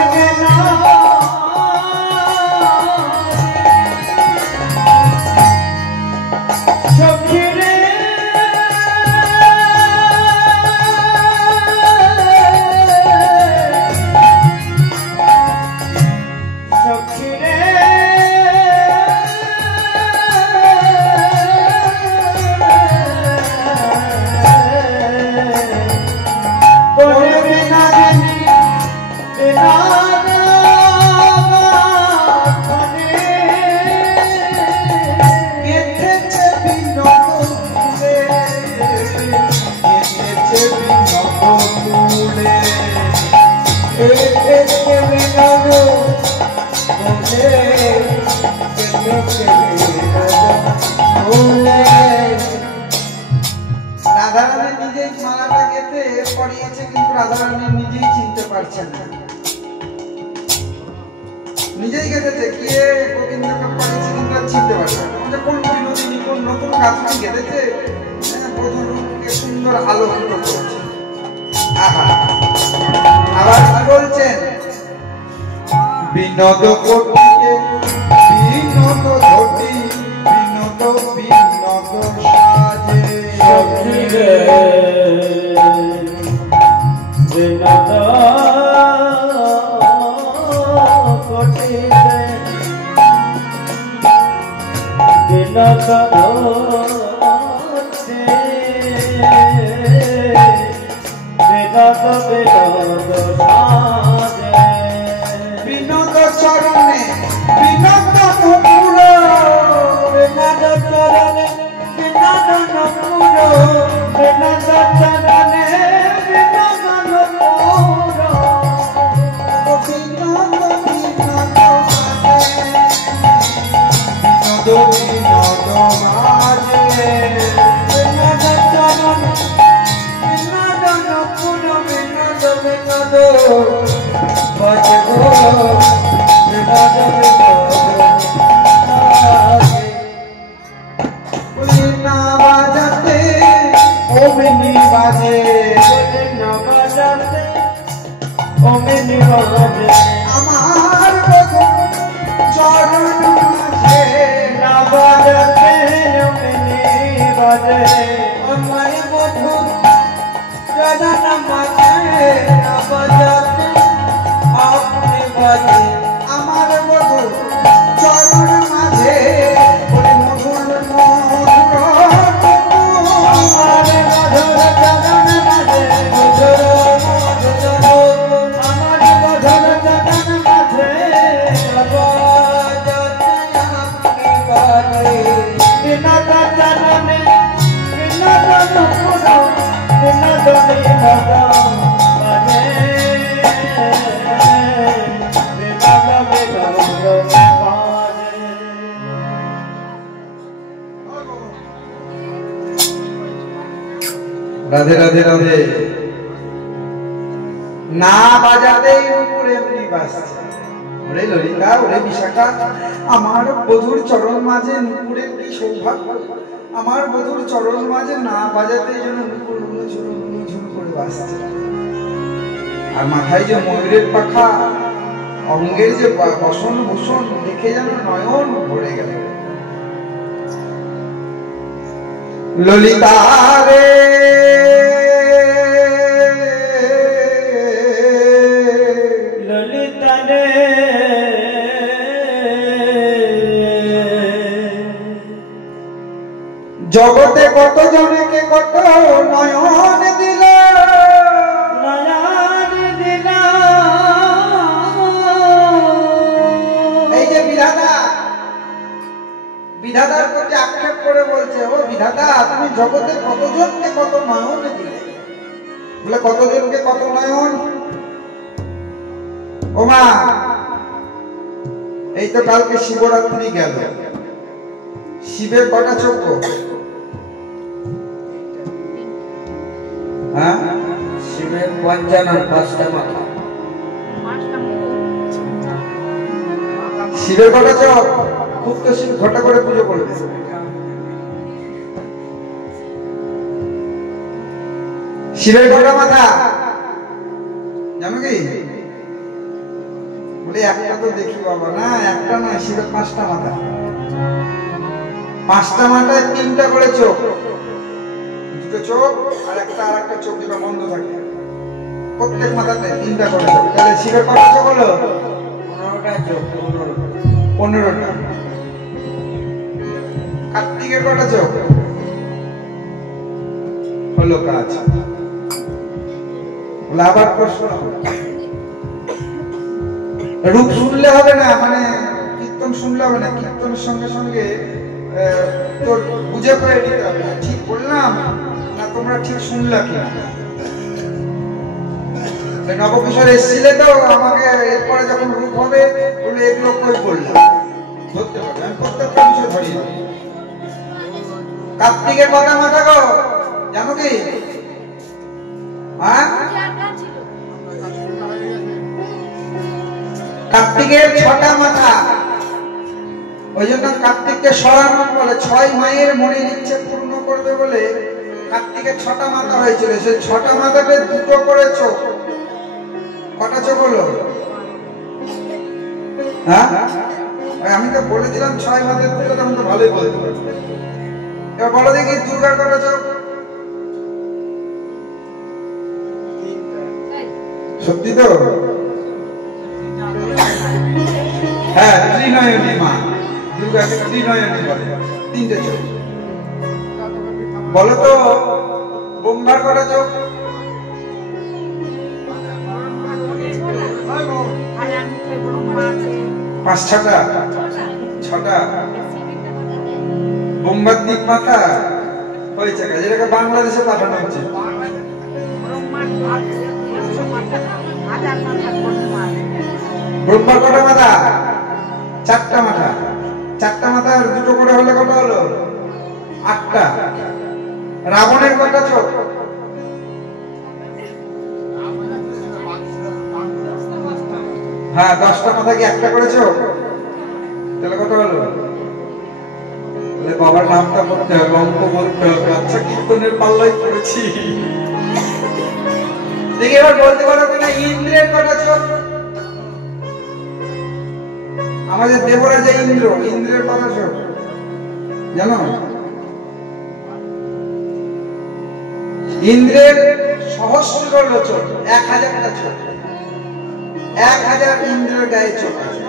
রাধারানী নিজেই মালাটা গেঁথে পরিয়েছে, কিন্তু রাধারানী নিজেই চিনতে পারছেন না। নিজেই গেঁথেছে, গিয়ে গোবিন্দকে পরিয়েছে, কিন্তু আর চিনতে পারছেন না। কোন বিনোদিনী, কোন নতুন গাছটি গেঁথেছে, প্রথম রূপকে সুন্দর আলোকিত করেছে। আহা, আবার কি বলছেন? বিনোদ কোটিতে বিনোদ ঘটি, বিনোদ বিনোদ সাজে, সখিরে বিনোদ কোটিতে বিনোদ ঘটি, বিনোদ বিনোদ সাজে, বিনোদ চরণে বিনোদ নুপুর, বিনোদ চরণে বিনোদ নুপুর, বিনোদ চরণে বিনোদ নুপুর, বিনোদ বিনোদ বিনোদ মাঝে, বিনোদ চরণে বিনোদ নুপুর, বিনোদ বিনোদ বাজগো, বিনোদ বিনোদ সাজে, না বাজাতে অমনি বাজে, না বাজাতে অমনি বাজে, আমার বাজে আমার মধুর চরণ মাঝে না বাজাতে আপনি বাজে আমার মধুর চরণ মাঝে ওরে মধুর মধুর আমার মধুর চরণ মাঝে মধুর মধুর আমার মধুর চরণ মাঝে না বাজাতে আপনি বাজে বিনাতা চরণে বিনাতা নুপুর বিনাতা মধা বাজে বিনাতা বেদর বাজে। রাধে রাধে রাধে। না বাজাতেই উপরে এমনি বাজছে। ওরে ললিতা, ওরে বিশাখা, আমার বধুর চরণ মাঝে নুপুরের কি সৌভাগ্য। আমার বধুর চরণ মাঝে না বাজাতেই যেন নুপুর ঝুড়ু করে বাজছে। আর মাথায় যে ময়ূরের পাখা, অঙ্গের যে বসন ভূষণ দেখে যেন নয়ন ভরে গেল। ললিতা রে ললিতা রে জগতে কত জনকে কত নয়ন দিল, নয়ন দিল। এই যে বিধাতা, বিধাতার প্রতি আক্ষেপ করে বলছে, ও বিধাতা তুমি জগতে কতজনকে কত নয়ন দিলে। বলে কতজনকে কত নয়ন? ও মা, এই তো কালকে শিবরাত্রি গেল, শিবের কটা চোখ? হ্যাঁ, শিবের পঞ্চানন, পাঁচটা মাথা। শিবের কটা চোখ? খুব তো শিব ঘটা করে পুজো করবে। শিবের কটা মাথা জানো কি? বলে একটা তো দেখি বাবা। না, একটা নয়, শিবের পাঁচটা মাথা। পাঁচটা মাথায় তিনটা করে চোখ, দুটো চোখ আর একটা চোখ দুটো বন্ধ থাকে। প্রত্যেক মাথাতে তিনটা করে চোখ। তাহলে শিবের কটা চোখ হলো? 15টা চোখ। 15টা। কার্তিকের কটা চোখ হলো? কাজ। বলে আবার প্রশ্ন, রূপ শুনলে হবে না, মানে কীর্তন শুনলে হবে না, কীর্তনের সঙ্গে সঙ্গে তোর বুঝে পড়ে নিতে হবে। ঠিক বললাম না তোমরা ঠিক শুনলা কিনা? নবকিশোর এসেছিলে তো আমাকে, এরপরে যখন রূপ হবে বলে এগুলো কই বললাম ধরতে পারবে। আমি প্রত্যেকটা বিষয় ধরিয়ে দেবো। কার্তিকের কথা মাথা গো জানো কি? হ্যাঁ, কার্তিকের 6টা মাথা। ওই জন্য কার্তিককে সরানো বলে। 6 মায়ের মনের ইচ্ছে পূর্ণ করবে বলে কার্তিকের 6টা মাথা হয়েছিল। সেই 6টা মাথাতে দুটো করে চোখ। কটা চোখ হলো? হ্যাঁ, আমি তো বলেছিলাম 6 মাথার দুটো, তখন তো ভালোই বলতে পারবো। এবার বলো দেখি দুর্গার কটা চোখ? সত্যি তো? হ্যাঁ, ত্রিনয়নী মা, দুর্গাকে ত্রিনয়নী বলে। 3টে চোখ। বলো তো ব্রহ্মার কটা চোখ? 5-6টা? 6টা। ব্রহ্মার 3 মাথা হয়েছে। যেটাকে বাংলাদেশে পাঠানো হচ্ছে। ব্রহ্মার কটা মাথা? 4টা মাথা। 4টা মাথা আর দুটো করে হলে কত হলো? 8টা। রাবণের কটা চোখ? হ্যাঁ, 10টা মাথা কি একটা করে চোখ? তাহলে কত হলো? বাবার নামটা বলতে হবে, অঙ্ক বলতে হবে। আচ্ছা, কীর্তনের পাল্লাই পড়েছি। দেখি এবার বলতে পারো কিনা ইন্দ্রের কটা চোখ? আমাদের দেবরাজা ইন্দ্র, ইন্দ্রের কটা চোখ জানো? ইন্দ্রের সহস্র লোচন, 1000টা চোখ, 1000 ইন্দ্রের গায়ে চোখ আছে।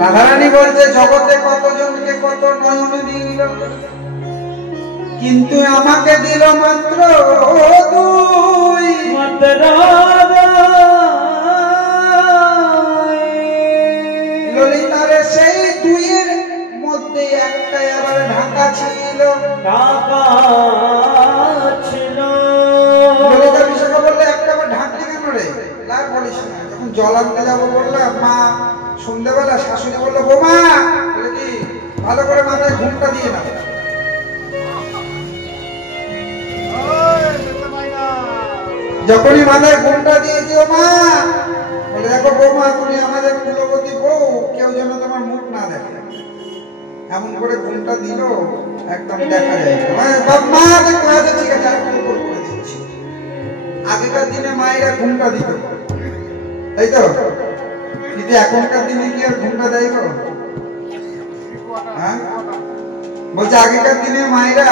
রাধারানী বলছে জগতে কতজনকে কত নয়ন দিল, কিন্তু আমাকে দিল মাত্র 2। ললিতারে সেই 2-এর মধ্যে একটা আবার ঢাকা ছিল। ললিতা বিশাখা বললে একটা আবার ঢাকলি কেন রে? আর বলিস না। যখন জল আনতে যাবো বললাম মা, সন্ধ্যেবেলা শাশুড়ি বললো বোমা কি ভালো করে মাথায় ঘুমটা দিয়ে না। যখনই মাথায় ঘুমটা দিয়েছি ও মা বলে দেখো বৌমা তুমি আমাদের কুলবতী বউ, কেউ যেন তোমার মুখ না দেখে। এমন করে ঘুমটা দিল একদম দেখা যায় মা দেখতে আছে। ঠিক আছে আর করে দিচ্ছি। আগেকার দিনে মায়েরা ঘুমটা দিত, তাই তো? কিন্তু এখনকার দিনে কি আর ঘুমটা দেয় গো? হ্যাঁ বলছে আগেকার দিনে মায়েরা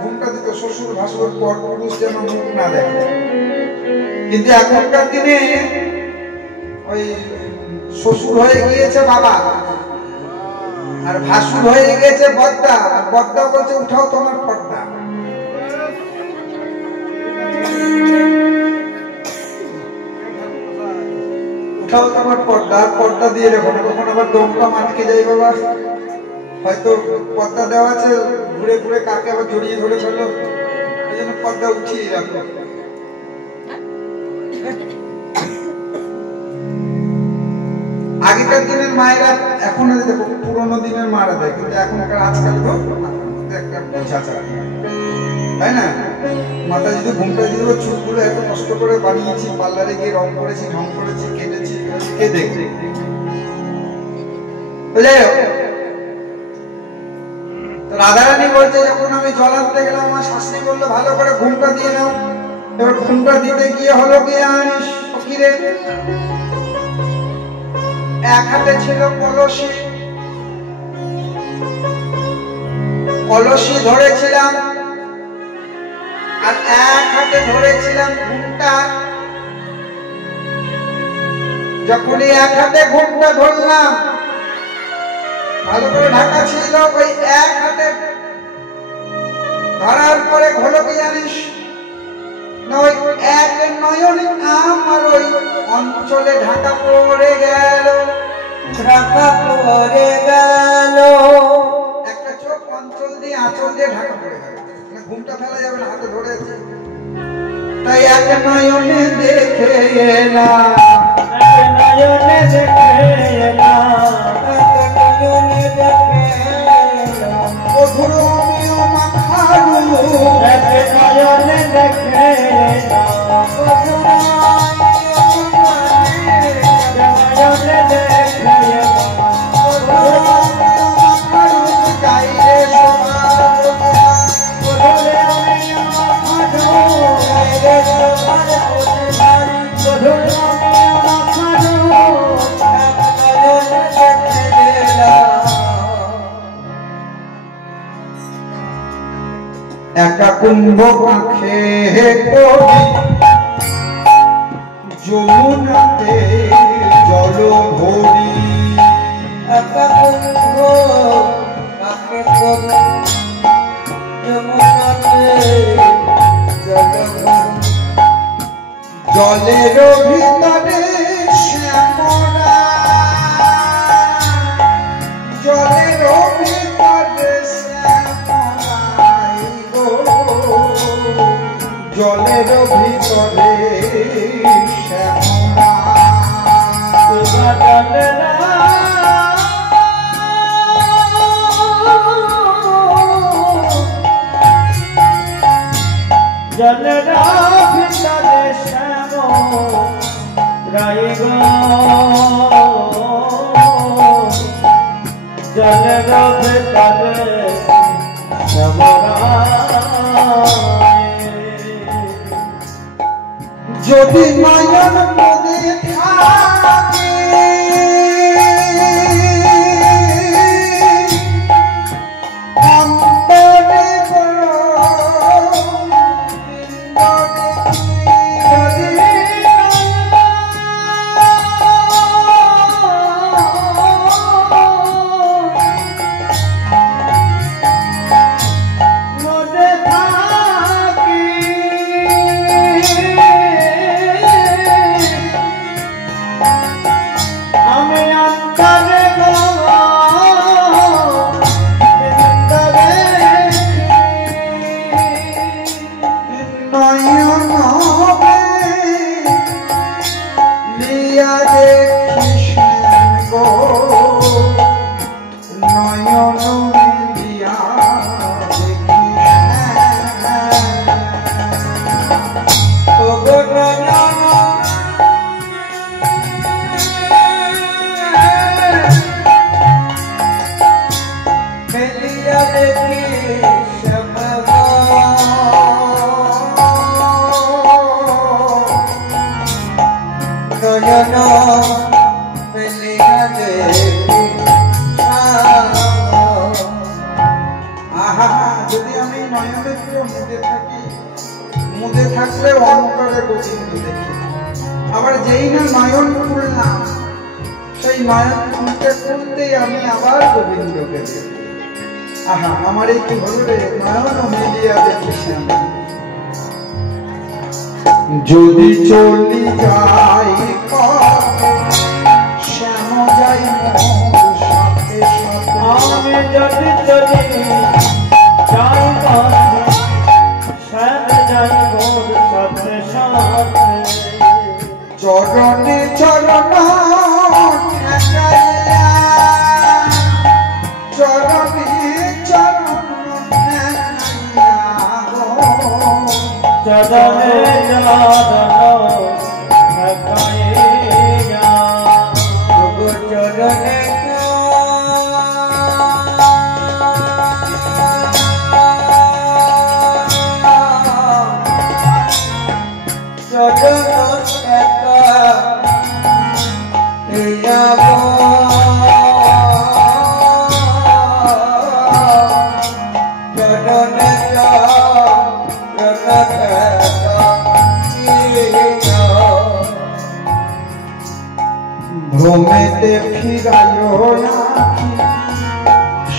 ঘুমটা দিত শ্বশুর ভাসুর পর পুরুষ যেন মুখ না দেখে। কিন্তু এখনকার দিনে ওই শ্বশুর হয়ে গিয়েছে বাবা, আর ভাসুর হয়ে গিয়েছে বদ্দা, আর বদ্দা বলছে উঠাও তোমার পর্দা। উঠাও তোমার পর্দা, আর পর্দা দিয়ে রেখো না, কখন আবার দমটা আটকে যাই বাবা। হয়তো পর্দা দেওয়া আছে, ঘুরে ঘুরে কাকে আবার জড়িয়ে ধরে ফেললো, ওই জন্য পর্দা উঠিয়ে রাখো। আগেকার দিনের মায়েরা এখন দেখো পুরোনো দিনের মারা দেয়, কিন্তু এখনকার আজকাল তো একটা বোঝা যায়, তাই না? মাথা যদি ঘুমটা দিয়ে দেবো, চুলগুলো এত কষ্ট করে বানিয়েছি, পার্লারে গিয়ে রং করেছি, ঢং করেছি, কেটেছি, কে দেখবে? যাই হোক, রাধারানী বলছে যখন আমি জল আনতে গেলাম আমার শাশুড়ি বললো ভালো করে ঘুমটা দিয়ে নাও। এবার ঘুমটা দিতে গিয়ে হলো কি আনিস ফকিরে, এক হাতে ছিল কলসি, কলসি ধরেছিলাম, আর এক হাতে ধরেছিলাম ঘুমটা। যখনই এক হাতে ঘুমটা ধরলাম, ভালো করে ঢাকা ছিল, ওই এক হাতে ধরার পরে হলো কি জানিস না, ওই এক নয়ন আমার ওই অঞ্চলে ঢাকা পড়ে গেল, ঢাকা পড়ে গেল। একটা চোখ অঞ্চল দিয়ে আঁচল দিয়ে ঢাকা পড়ে গেল, ঘুমটা ফেলা যাবে না, হাতে ধরেছে। তাই এক নয়নে দেখে এলাম, এক নয়নে দেখে এলাম, মধুর আমিও মাখালু, এক নয়নে দেখে এলাম, মধুর নয়নে দেখে এলাম, মধুর আমিও মাখালু, যাই রে সবার মধুর আমিও মাখালু, যাই রে সবার মধুর আমিও মাখালু, এক নয়নে দেখে এলাম। একা কুম্ভ কাঁখে কবি যমুনাতে জল ভরি, একা কুম্ভ কাঁখে কবি যমুনাতে জল ভরি, জলের ভিতরে শ্যামলা, জলের ভিতরে জলের ভিতরে শ্যামলা, জলের ভিতরে শ্যামলা, জলের ভিতরে শ্যামলা। যদি নয়ন নদী থাকে অন্তর নয়ন লিয়া দেখি শ্যাম গো নয়ন লিয়া দেখি শ্যাম ও গো নয়ন লিয়া দেখি শ্যাম নয়ন লিয়া দেখি আহা যদি আমি নয়নের দিকে মুদে থাকলে অন্তরে গোবিন্দ দেখি আবার যেই না নয়ন খুললাম সেই নয়ন খুলতেই আমি আবার গোবিন্দকে দেখি আহা আমার এই কি হলো রে নয়ন মিলিয়া দেখি শ্যাম যদি চলি যাই শ্যাম যাই মোর সাথে সাথে আমি যদি চলি যাই শ্যাম যাই মোর সাথে সাথে চরণে চরণ ঠেকাইয়া চরণে চরণ ঠেকাইয়া চরণে ঠেকাইয়া গো চরণে চরণ ঠেকাইয়া চরণে ভ্রমেতে ফিরায় আঁখি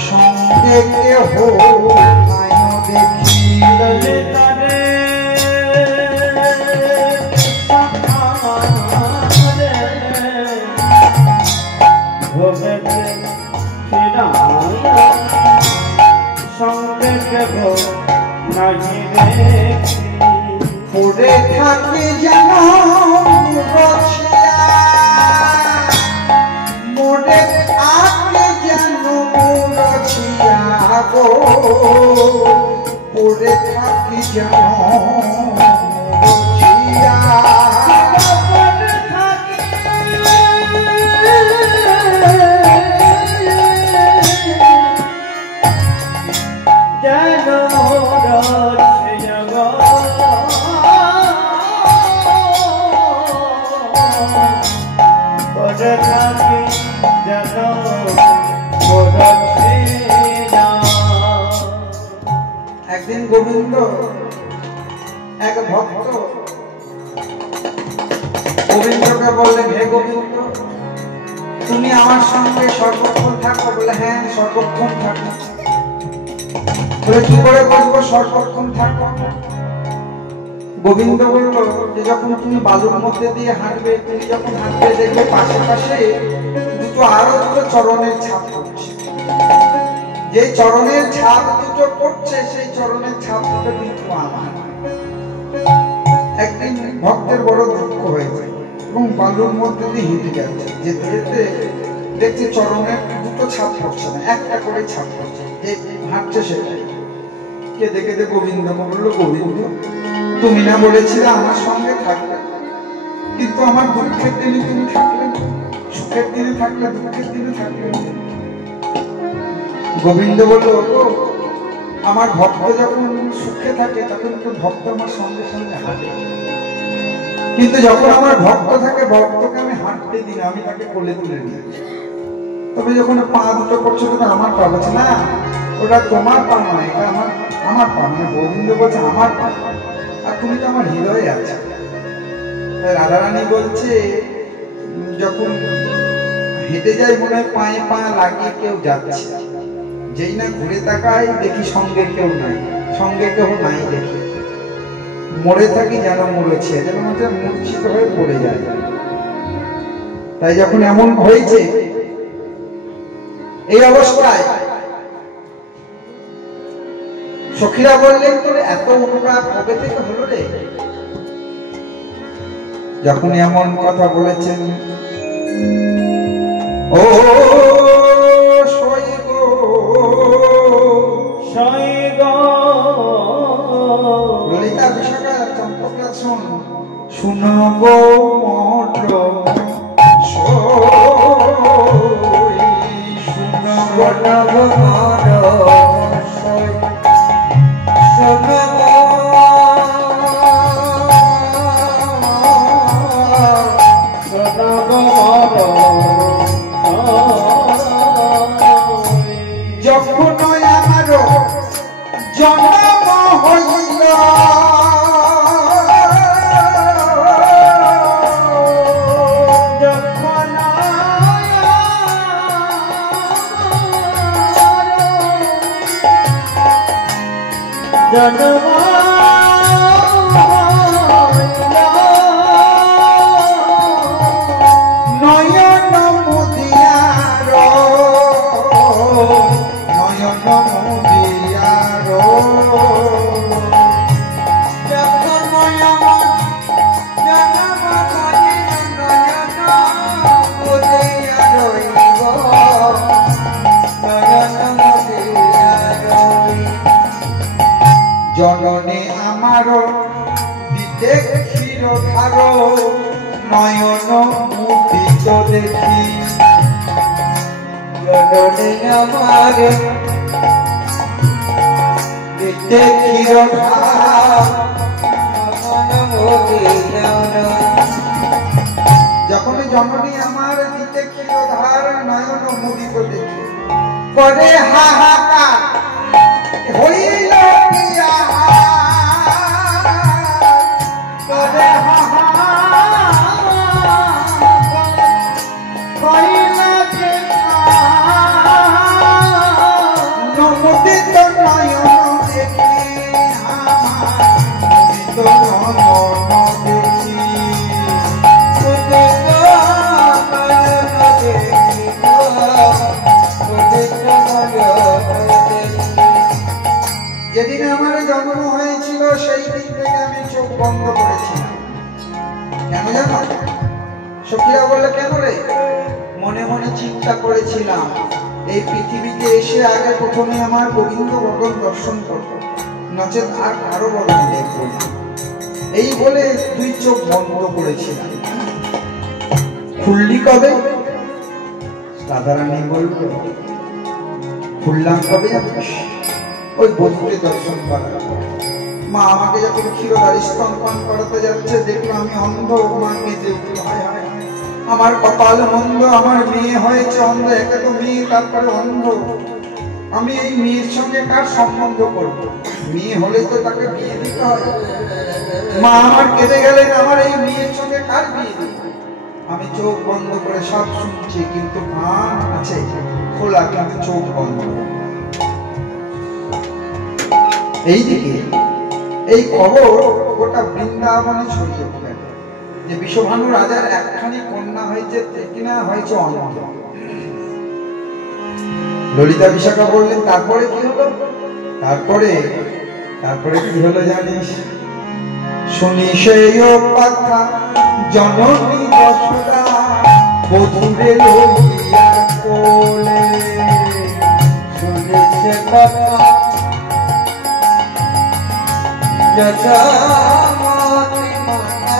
সঙ্গে কেহ নাই দেখি ললিতারে ভোগেতে ফিরাইয়া সঙ্গে কেহ নাহি দেখি পড়ে থাকে যেন রছিয়া মোড়ে থাকে যেন রছিয়া গো পড়ে থাকি যেন রছিয়া একদিন গোবিন্দ এক ভক্ত গোবিন্দকে বললেন হে গোবিন্দ তুমি আমার সঙ্গে সর্বক্ষণ থাকো বলে হ্যাঁ সর্বক্ষণ থাকো বলে কি করে বলবো সর্বক্ষণ থাকো গোবিন্দ বলল যে যখন তুমি বালুর মধ্যে দিয়ে হাঁটবে তুমি যখন হাঁটবে দেখবে পাশে পাশে আরো দুটো চরণের ছাপ পড়ছে যে চরণের ছাপ দুটো পড়ছে সেই চরণের ছাপ দুটো কিন্তু আমার একদিন ভক্তের বড় দুঃখ হয়েছে এবং বালুর মধ্যে দিয়ে হেঁটে যাচ্ছে যেতে যেতে দেখছে চরণের দুটো ছাপ পড়ছে না একটা করে ছাপ পড়ছে যে হাঁটছে সেটা কে দেখে দেখে গোবিন্দ বললো গোবিন্দ তুমি না বলেছিলে আমার সঙ্গে থাকবে কিন্তু আমার দুঃখের দিনে তুমি থাকলে না সুখের দিনে থাকলে দুঃখের দিনে থাকলে গোবিন্দ বলল আমার ভক্ত যখন সুখে থাকে তখন তো ভক্ত আমার সঙ্গে সঙ্গে হাঁটে কিন্তু যখন আমার ভক্ত থাকে ভক্তকে আমি হাঁটতে দিই না আমি তাকে কোলে তুলে নিই তবে যখন পা দুটো করছো তখন আমার পা বলছে না ওটা তোমার পা নয় এটা আমার পা মানে গোবিন্দ বলছে আমার পা আর তুমি তো আমার হৃদয়ে আছো রাধারানী বলছে যখন হেঁটে যাই মনে হয় পায়ে পা লাগিয়ে কেউ যাচ্ছে যেই না ঘুরে তাকাই দেখি সঙ্গে কেউ নাই সঙ্গে কেউ নাই দেখি মরে থাকি যেন মরেছে যেন মনে মূর্ছিত হয়ে পড়ে যায় তাই যখন এমন হয়েছে এই অবস্থায় সখীরা বললেন তোর এত অনুরাগ কবে থেকে হলো রে? যখন এমন কথা বলেছেন, ও সৈগ সৈগ ললিতা বিশাখা চম্পকলা শুন শুনো গো মন্ত্র যখন আমার জন্ম হইল নয়ন মুদিয়ার নয়ন মুদিয়ার জননী আমার দিতে ক্ষীর ধার নয়ন মুদিত দেখি জননী আমার দিতে ক্ষীর ধার যখন জননী আমার দিতে ক্ষীর ধার নয়ন মুদিত দেখি করে হাহাকার হইল পিয়া করে নমুদিত নয়ন দেখি নমুদিত নয়ন দেখি যেদিন আমার জন্ম হয়েছিল সেই দিন থেকে আমি চোখ বন্ধ করেছিলাম। কেন জানো? সখীরা বললে কেন রে? মনে মনে চিন্তা করেছিলাম এই পৃথিবীতে এসে আগে প্রথমে আমার গোবিন্দ বদন দর্শন করব, নচেত আর কারো বদন দেখব না। এই বলে দুই চোখ বন্ধ করেছিলাম। খুললি কবে? রাধারানী বলল খুললাম কবে জানিস? ওই বন্ধুকে দর্শন করা। মা আমাকে যখন ক্ষীরধারী স্তনপান করাতে যাচ্ছে দেখলো আমি অন্ধ, মা কেঁদে উঠল, হায় হায় আমার কপাল মন্দ, আমার মেয়ে হয়েছে অন্ধ, একে তো মেয়ে তারপরে অন্ধ, আমি এই মেয়ের সঙ্গে কার সম্বন্ধ করব? মেয়ে হলে তো তাকে বিয়ে দিতে হয়। মা আমার কেঁদে গেলেন, আমার এই মেয়ের সঙ্গে কার বিয়ে দিতে? আমি চোখ বন্ধ করে সব শুনছি, কিন্তু কান আছে খোলা, কিন্তু চোখ বন্ধ। এইদিকে এই খবর গোটা বৃন্দাবনে ছড়িয়ে পড়ে যে বিশ্বভানু রাজার একখানি কন্যা হয়েছে, কিনা হয়েছে অন্ধ। ললিতা বিশাখা বললেন তারপরে কি হলো? তারপরে কি হলো জানিস? শুনি সেই কথা জননী যশোদা বধূরে লইয়া কোলে, শুনেছে কথা যশোমতি মাতা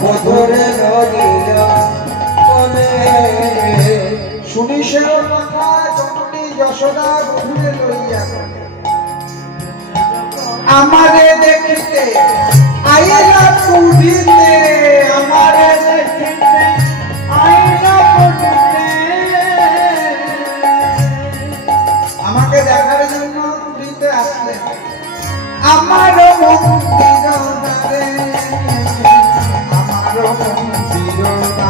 বধূরে লইয়া কোলে, শুনি সেই কথা জননী যশোদা বধূরে লইয়া কোলে। আমারে দেখিতে আইলা পুরিতে, আমারে দেখিতে আইলা পুরিতে, আমাকে দেখার জন্য পুরিতে আসলে। আমার মন্দির দ্বারে, আমার মন্দির দ্বারে,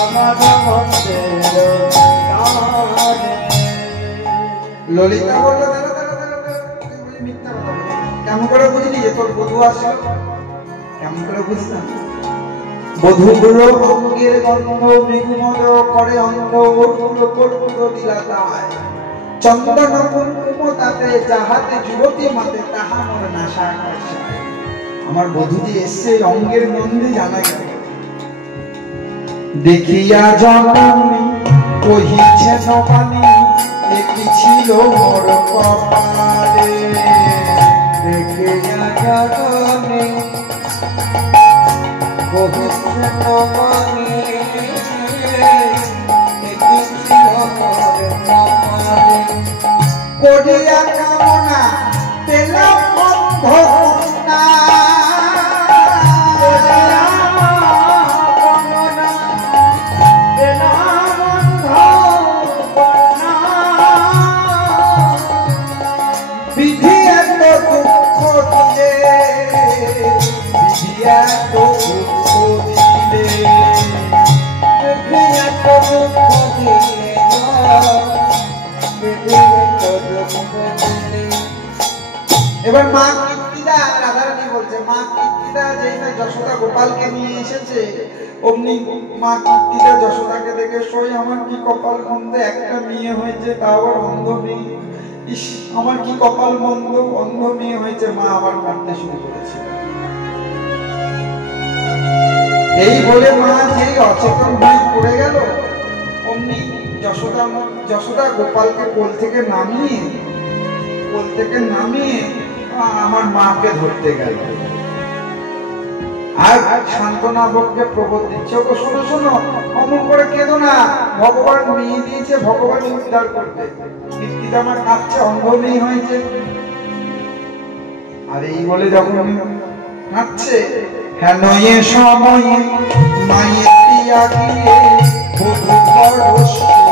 আমার মন্দির দ্বারে। ললিতা বলল মিথ্যা কথা বলছিস। কেমন করে বুঝলি যে তোর বধূ আসলো? কেমন করে বুঝলাম? বধূগুলো অঙ্গের গন্ধ মৃগমদ করে অন্ধ কর্পূর দিলাতায় চন্দন কুঙ্কুম তাতে যাহাতে যুবতী মাতে তাহা মোর নাশা করছায়। আমার বধূ যে এসছে অঙ্গের গন্ধে জানা গেল। দেখিয়া জননী কহিছে নবানী একটি ছিল মোর কপালে। দেখিয়া জননী কহিছে নবানী একটি ছিল মোর কপালে। করিয়া কামনা পেলাম বন্ধ কন্যা। বিধি এত দুঃখ দিলে, বিধি এত দুঃখ দিলে, বিধি এত দুঃখ দিলে, বিধি এত দুঃখ দিলে। এবার মা কীর্তিদা রাধারানী বলছে, মা কীর্তিদা যেই না যশোদা গোপালকে নিয়ে এসেছে অমনি মা কীর্তিদা যশোদাকে দেখে সই আমার কি কপাল মন্দ, একটা মেয়ে হয়েছে তাও আবার অন্ধ মেয়ে। ইস আমার কি কপাল মন্দ, অন্ধ মেয়ে হয়েছে। মা আবার কাঁদতে শুরু করেছে। এই বলে মা যেই অচেতন হয়ে পড়ে গেল অমনি যশোদা গোপালকে কোল থেকে নামিয়ে আমার মাকে ধরতে গেল। আর সান্ত্বনা বলকে প্রবোধ দিচ্ছে, ওকে শোনো শোনো, অমন করে কেঁদো না, ভগবান মেয়ে দিয়েছে, ভগবান উদ্ধার করবে। কীর্তিদা আমার কাঁদছে, অন্ধ মেয়ে হয়েছে। আর এই বলে যখন কাঁদছে, হ্যাঁ নয়ে সময়ে মায়ের দিয়া গিয়ে বধূ পরশিল।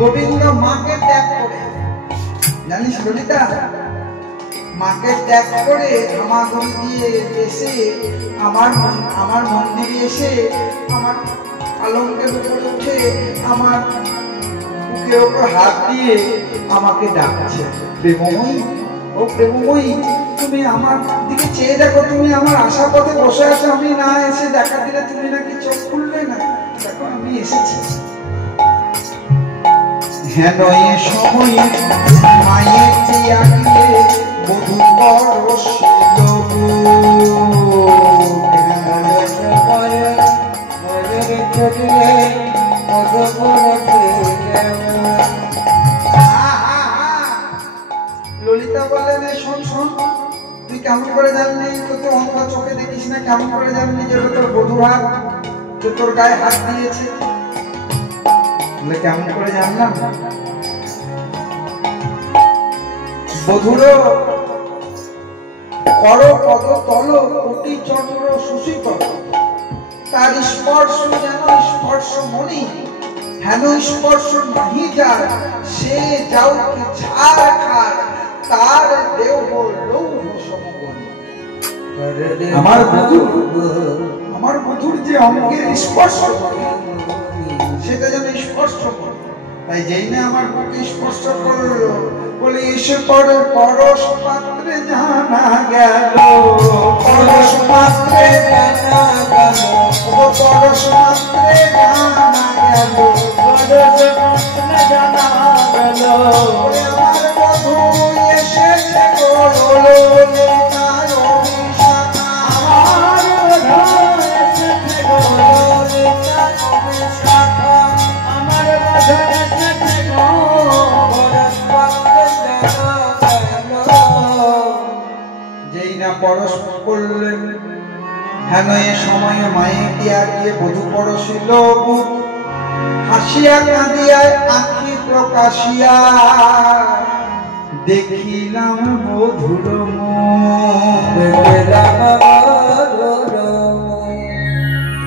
গোবিন্দ মাকে ত্যাগ করে, জানিস ললিতা, মাকে ত্যাগ করে হামাগুড়ি দিয়ে এসে আমার মন্দিরে এসে আমার পালঙ্কের উপরে উঠে আমার বুকের উপর হাত দিয়ে আমাকে ডাকছে, প্রেমময়ী, ও প্রেমময়ী, তুমি আমার দিকে চেয়ে দেখো, তুমি আমার আশা পথে বসে আছো, আমি না এসে দেখা দিলে তুমি নাকি চোখ খুলবে না, দেখো আমি এসেছি। হেন এ সময়ে মায়ের দিয়া গিয়ে বধূ পরশিল। ললিতা বললেন, শোন শোন, তুই কেমন করে জানলি, তুই তো অন্ধ চোখে দেখিস না, কেমন করে জানলি যে ওটা তোর বধূ হাত, তোর গায়ে হাত দিয়েছে? কেমন করে জানলাম? বধূর কর পদ তল কোটি চন্দ্র সুশীতল, তার স্পর্শ যেন স্পর্শ মনি, হেন স্পর্শ নাহি যার, সে যাও কি ছাড় খার, তার দেহ লৌহ সমবনি। আমার বধূর যে অঙ্গের স্পর্শ সেটা যেন স্পর্শ করে। তাই যেই না আমার বুকে স্পর্শ করলো, বলে এসে পরে পরশ পাত্রে জানা গেল, পরশ পাত্রে জানা গেল, পরশ পাত্রে জানা গেল, পরশ পাত্রে জানা গেল, আমার বধূ এসেছে ললিতার অভিশাখা, আমার বধূ এসেছে ললিতার অভিশাখা, আমার বধূ এসেছে পরশ পাত্রে জানা গেল। যেই না পরশ করলেন, হেন এ সময়ে মায়ের দিয়া গিয়ে বধূ পরশিল, হাসিয়া কাঁদিয়া আঁখি প্রকাশিয়া দেখিলাম বধূর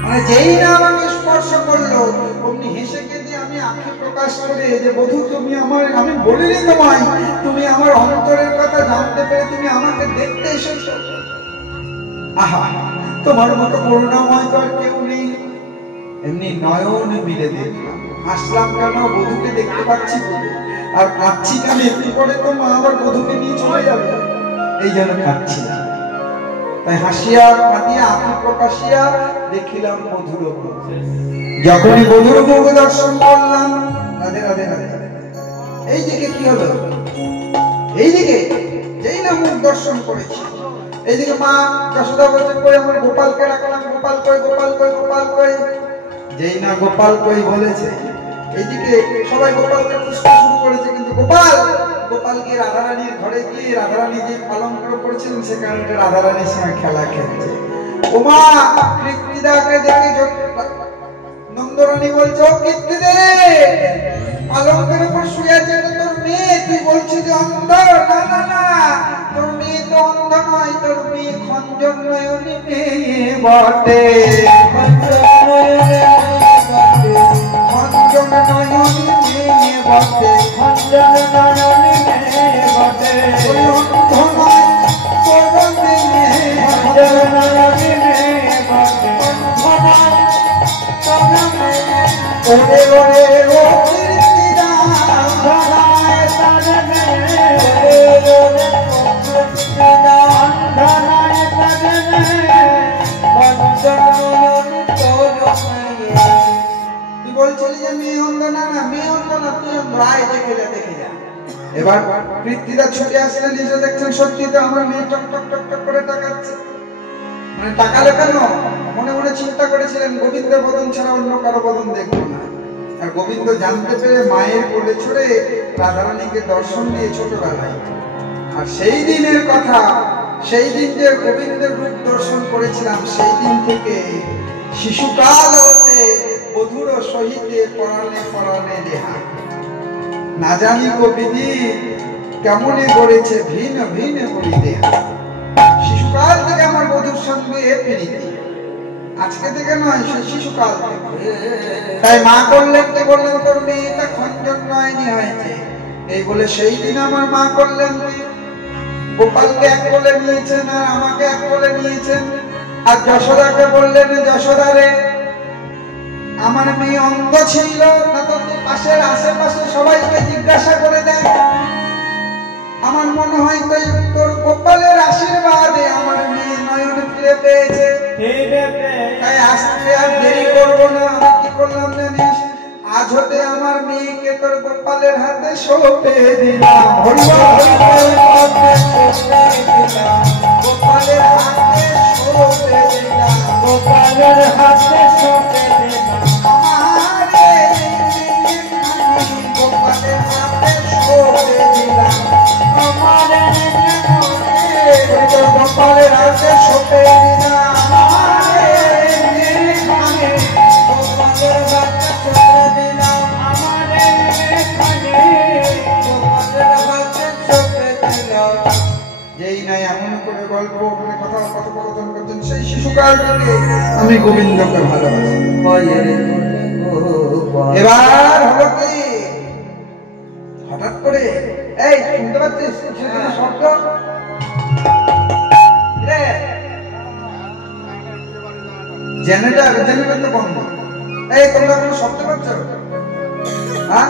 মানে যেই না আমাকে স্পর্শ করলো অমনি হেসে কেঁদে আমি আঁখি প্রকাশ করে, যে বধূ তুমি আমার, আমি বলিনি তোমায়, তুমি আমার অন্তরের কথা জানতে পেরে তুমি আমাকে দেখতে এসেছো। আহা, তোমার মতো করুণাময় তো আর কেউ নেই। এমনি নয়ন মিলে দেখলাম। আসলাম কেন, বধূকে দেখতে পাচ্ছি বলে। আর কাঁদছি কেন, একটু পরে তো মা আবার বধূকে নিয়ে চলে যাবে, এই জন্য কাঁদছি না। তাই হাসিয়া কাঁদিয়া আঁখি প্রকাশিয়া দেখিলাম বধূর মুখ। যখনই বধূর মুখ দর্শন করলাম, রাধে রাধে রাধে, এই দিকে কি হলো, এই দিকে যেই না মুখ দর্শন করেছি, এইদিকে মা যশোদা বলছে কই আমার গোপালকে রাখলাম, গোপাল কই, গোপাল কই, গোপাল কই। যেই না গোপাল কই বলেছে, এইদিকে সবাই গোপালকে খুঁজতে শুরু করেছে, কিন্তু গোপাল গিয়ে রাধারানীর ঘরে গিয়ে রাধারানী যে পালঙ্ক করেছিলেন সেখানে রাধারানীর সঙ্গে খেলা খেলছে। ওমা কৃত্তিদাকে দেখে নন্দরানী বলছে, ও কৃত্তিদে, পালঙ্কের উপর শুয়ে আছে, এটা তোর মেয়ে, তুই বলছিস যে অন্ধ। না না না, তোর মেয়ে তো অন্ধ নয়, তোর মেয়ে খঞ্জন নয়নী মেয়ে বটে, খঞ্জন নয়নী মেয়ে বটে, খঞ্জন নয়নী মেয়ে বটে, অন্ধ নয় তোর মেয়ে, খঞ্জন নয়নী মেয়ে বটে, অন্ধ নয় তোর মেয়ে। ওরে ওরে ও কীর্তিদা, ধরায় তার মেয়ে, ওরে ওরে ও কীর্তিদা, ধরায় তার মেয়ে, খঞ্জন নয়নী তোর মেয়ে। তুই বলছিলি যে মেয়ে অন্ধ, না না মেয়ে অন্ধ না, তুই অন্ধ, আয় দেখে যা, দেখে যা। এবার কৃত্তিদা ছুটে আসলেন, নিজে দেখছেন সত্যি তো আমার মেয়ে টক টক টক টক করে তাকাচ্ছে। মানে তাকালে কেন, মনে মনে চিন্তা করেছিলেন গোবিন্দের বদন ছাড়া অন্য কারো বদন দেখবো না। আর গোবিন্দ জানতে পেরে মায়ের কোলে ছড়ে রাধারানীকে দর্শন দিয়ে ছোটবেলায়। আর সেই দিনের কথা, সেই দিন যে গোবিন্দের রূপ দর্শন করেছিলাম, সেই দিন থেকে শিশুকাল হতে বধুর সহিতে পরাণে পরাণে দেহা। না জানি গো বিধি কেমনে গড়েছে ভিন্ন ভিন্ন করি দেহা। শিশুকাল থেকে আমার বধুর সঙ্গে প্রীতি, আজকে থেকে নয়, শিশুকাল থেকে। তাই মা করলেন কে বললেন, তোর মেয়েটা খঞ্জন নয়নী হয়েছে, এই বলে সেই দিন আমার মা করলেন গোপালকে এক কোলে নিয়েছেন আর আমাকে এক কোলে নিয়েছেন। আর যশোদাকে বললেন, যশোদা রে, আমার মেয়ে অন্ধ ছিল না তো পাশের আশেপাশে সবাইকে জিজ্ঞাসা করে দেয়, আমার মনে হয় তোর গোপালের আশীর্বাদে আমার মেয়ে নয়ন ফিরে পেয়েছে, তাই আজকে আর দেরি করবো না। আমি কি করলাম জানিস, আজ হতে আমার মেয়েকে তোর গোপালের হাতে সঁপে দিলাম, গোপালের হাতে সঁপে দিলাম, গোপালের হাতে সঁপে দিলাম, গোপালের হাতে সঁপে দিলাম, গোপালের হাতে সঁপে দিলাম, যেই নাই এমন করে গল্প মানে কথা কথোপকথন করতেন, সেই শিশুকাল থেকে আমি গোবিন্দকে ভালোবাসি। এবার হলো কি, হঠাৎ করে এই শুনতে পাচ্ছিস শব্দ, জেনারেটর তো বন্ধ, এই তোমরা কোনো শব্দ পাচ্ছ? হ্যাঁ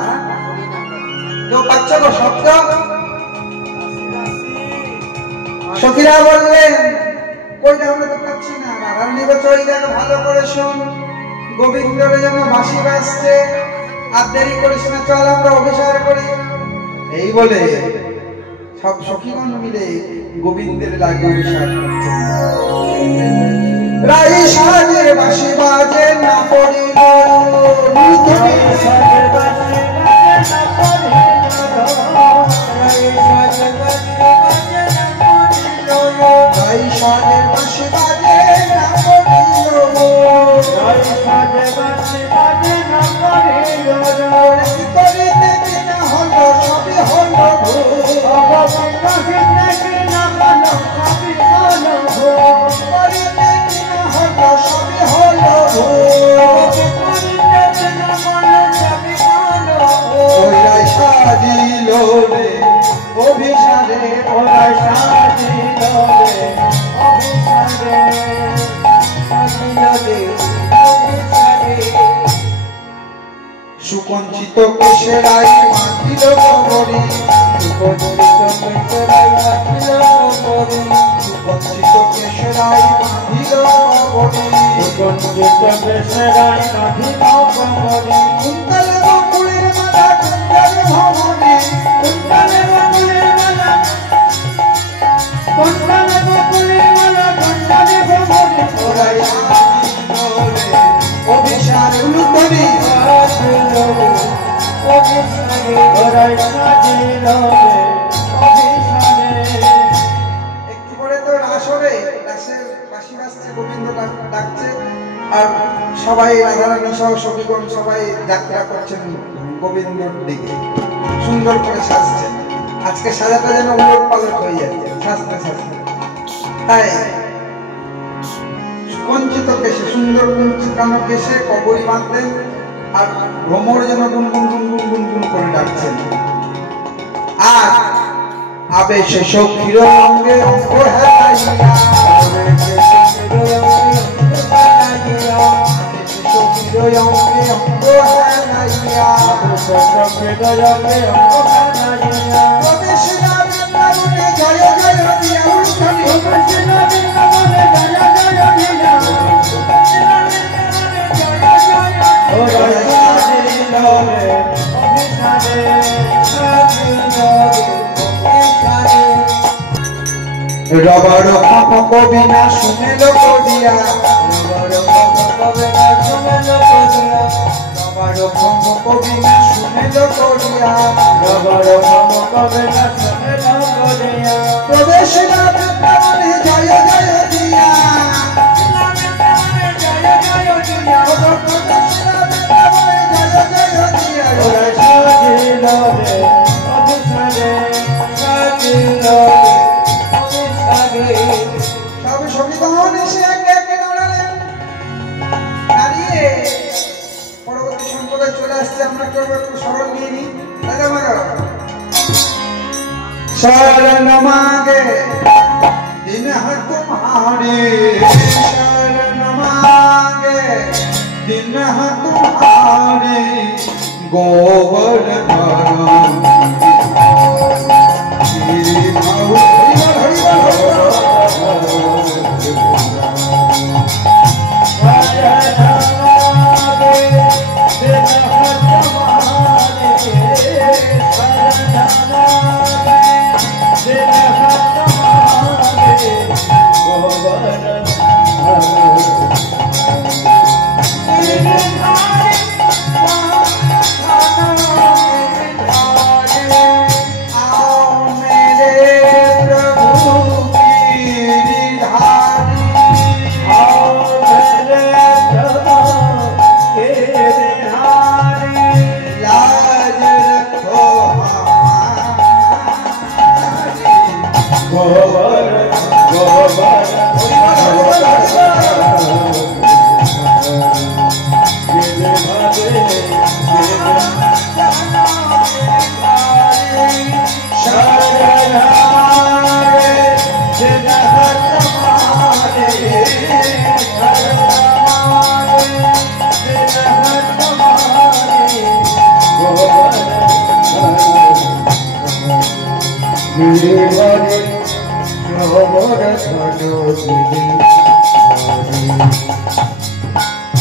কেউ পাচ্ছ না শব্দ? সখীরা বললেন কইটা আমরা তো পাচ্ছি না। রাধারানী বলছে, ওই দেখো ভালো করে শোন, গোবিন্দের যেন বাঁশি বাজছে, আর দেরি করিস না, চল আমরা অভিসার করি। এই বলে সব সখীগণ মিলে গোবিন্দের লাগে অভিসার করছেন। রাই সাজের বাঁশি বাজে না পড়িল, রাই সাজের বাঁশি বাজে না পড়িল, কি করিতে কিনা হলো সবই হলো ভুল, করিতে কিনা হলো সবই হলো ভুল, সুকঞ্চিত কেশরাই মাখিল কবরী সুকঞ্চিত কেশরাই মাখিল কবরী কুন্তলে বকুলের মালা কুঞ্জরে ভ্রমণে ওরাই অভিসার উলুতরি একটু পরে তো রাস হবে, রাসের বাঁশি বাজছে, গোবিন্দ ডাকছে, আর সবাই রাধারানী সহ সখীগণ সবাই যাত্রা করছেন গোবিন্দর দিকে, সুন্দর করে সাজছেন। আজকে সাজাটা যেন উলট পালট হয়ে যাচ্ছে সাজতে সাজতে। তাই সুকঞ্চিত কেশে, সুন্দর কুঞ্চিতানো কেশে কবরী বাঁধলেন, আর ভ্রমর যেন গুনগুন গুনগুন গুনগুন করে ডাকছেন। আর আবেশে সখীর অঙ্গে অঙ্গ হেলাইয়া, সখীর অঙ্গে অঙ্গ হেলাইয়া, প্রবেশে যাবে প্রাণে জয় জয় দিয়া উঠনি, রবর খপ কবি না শুনেল করিয়া, রবর খপ কবি না শুনেল করিয়া, প্রবেশ যাবে প্রাণে জয় জয় দিয়া, সব সখীগণ এসে একে একে দাঁড়ালেন। দাঁড়িয়ে পরবর্তী সম্প্রদায় চলে আসছে, আমরা করবো একটু স্মরণ নিয়ে নিই। शरण मांगे दिन है तुम्हारी, शरण मांगे दिन है तुम्हारी, गोवर्धन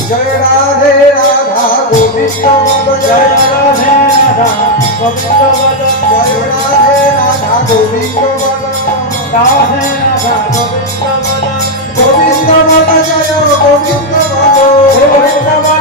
जय राधे राधा गोविंद बोलो, जय राधे राधा गोविंद बोलो, जय राधे राधा गोविंद बोलो, राधे राधा गोविंद बोलो, गोविंद बोलो, जय गोविंद बोलो, गोविंद बोलो।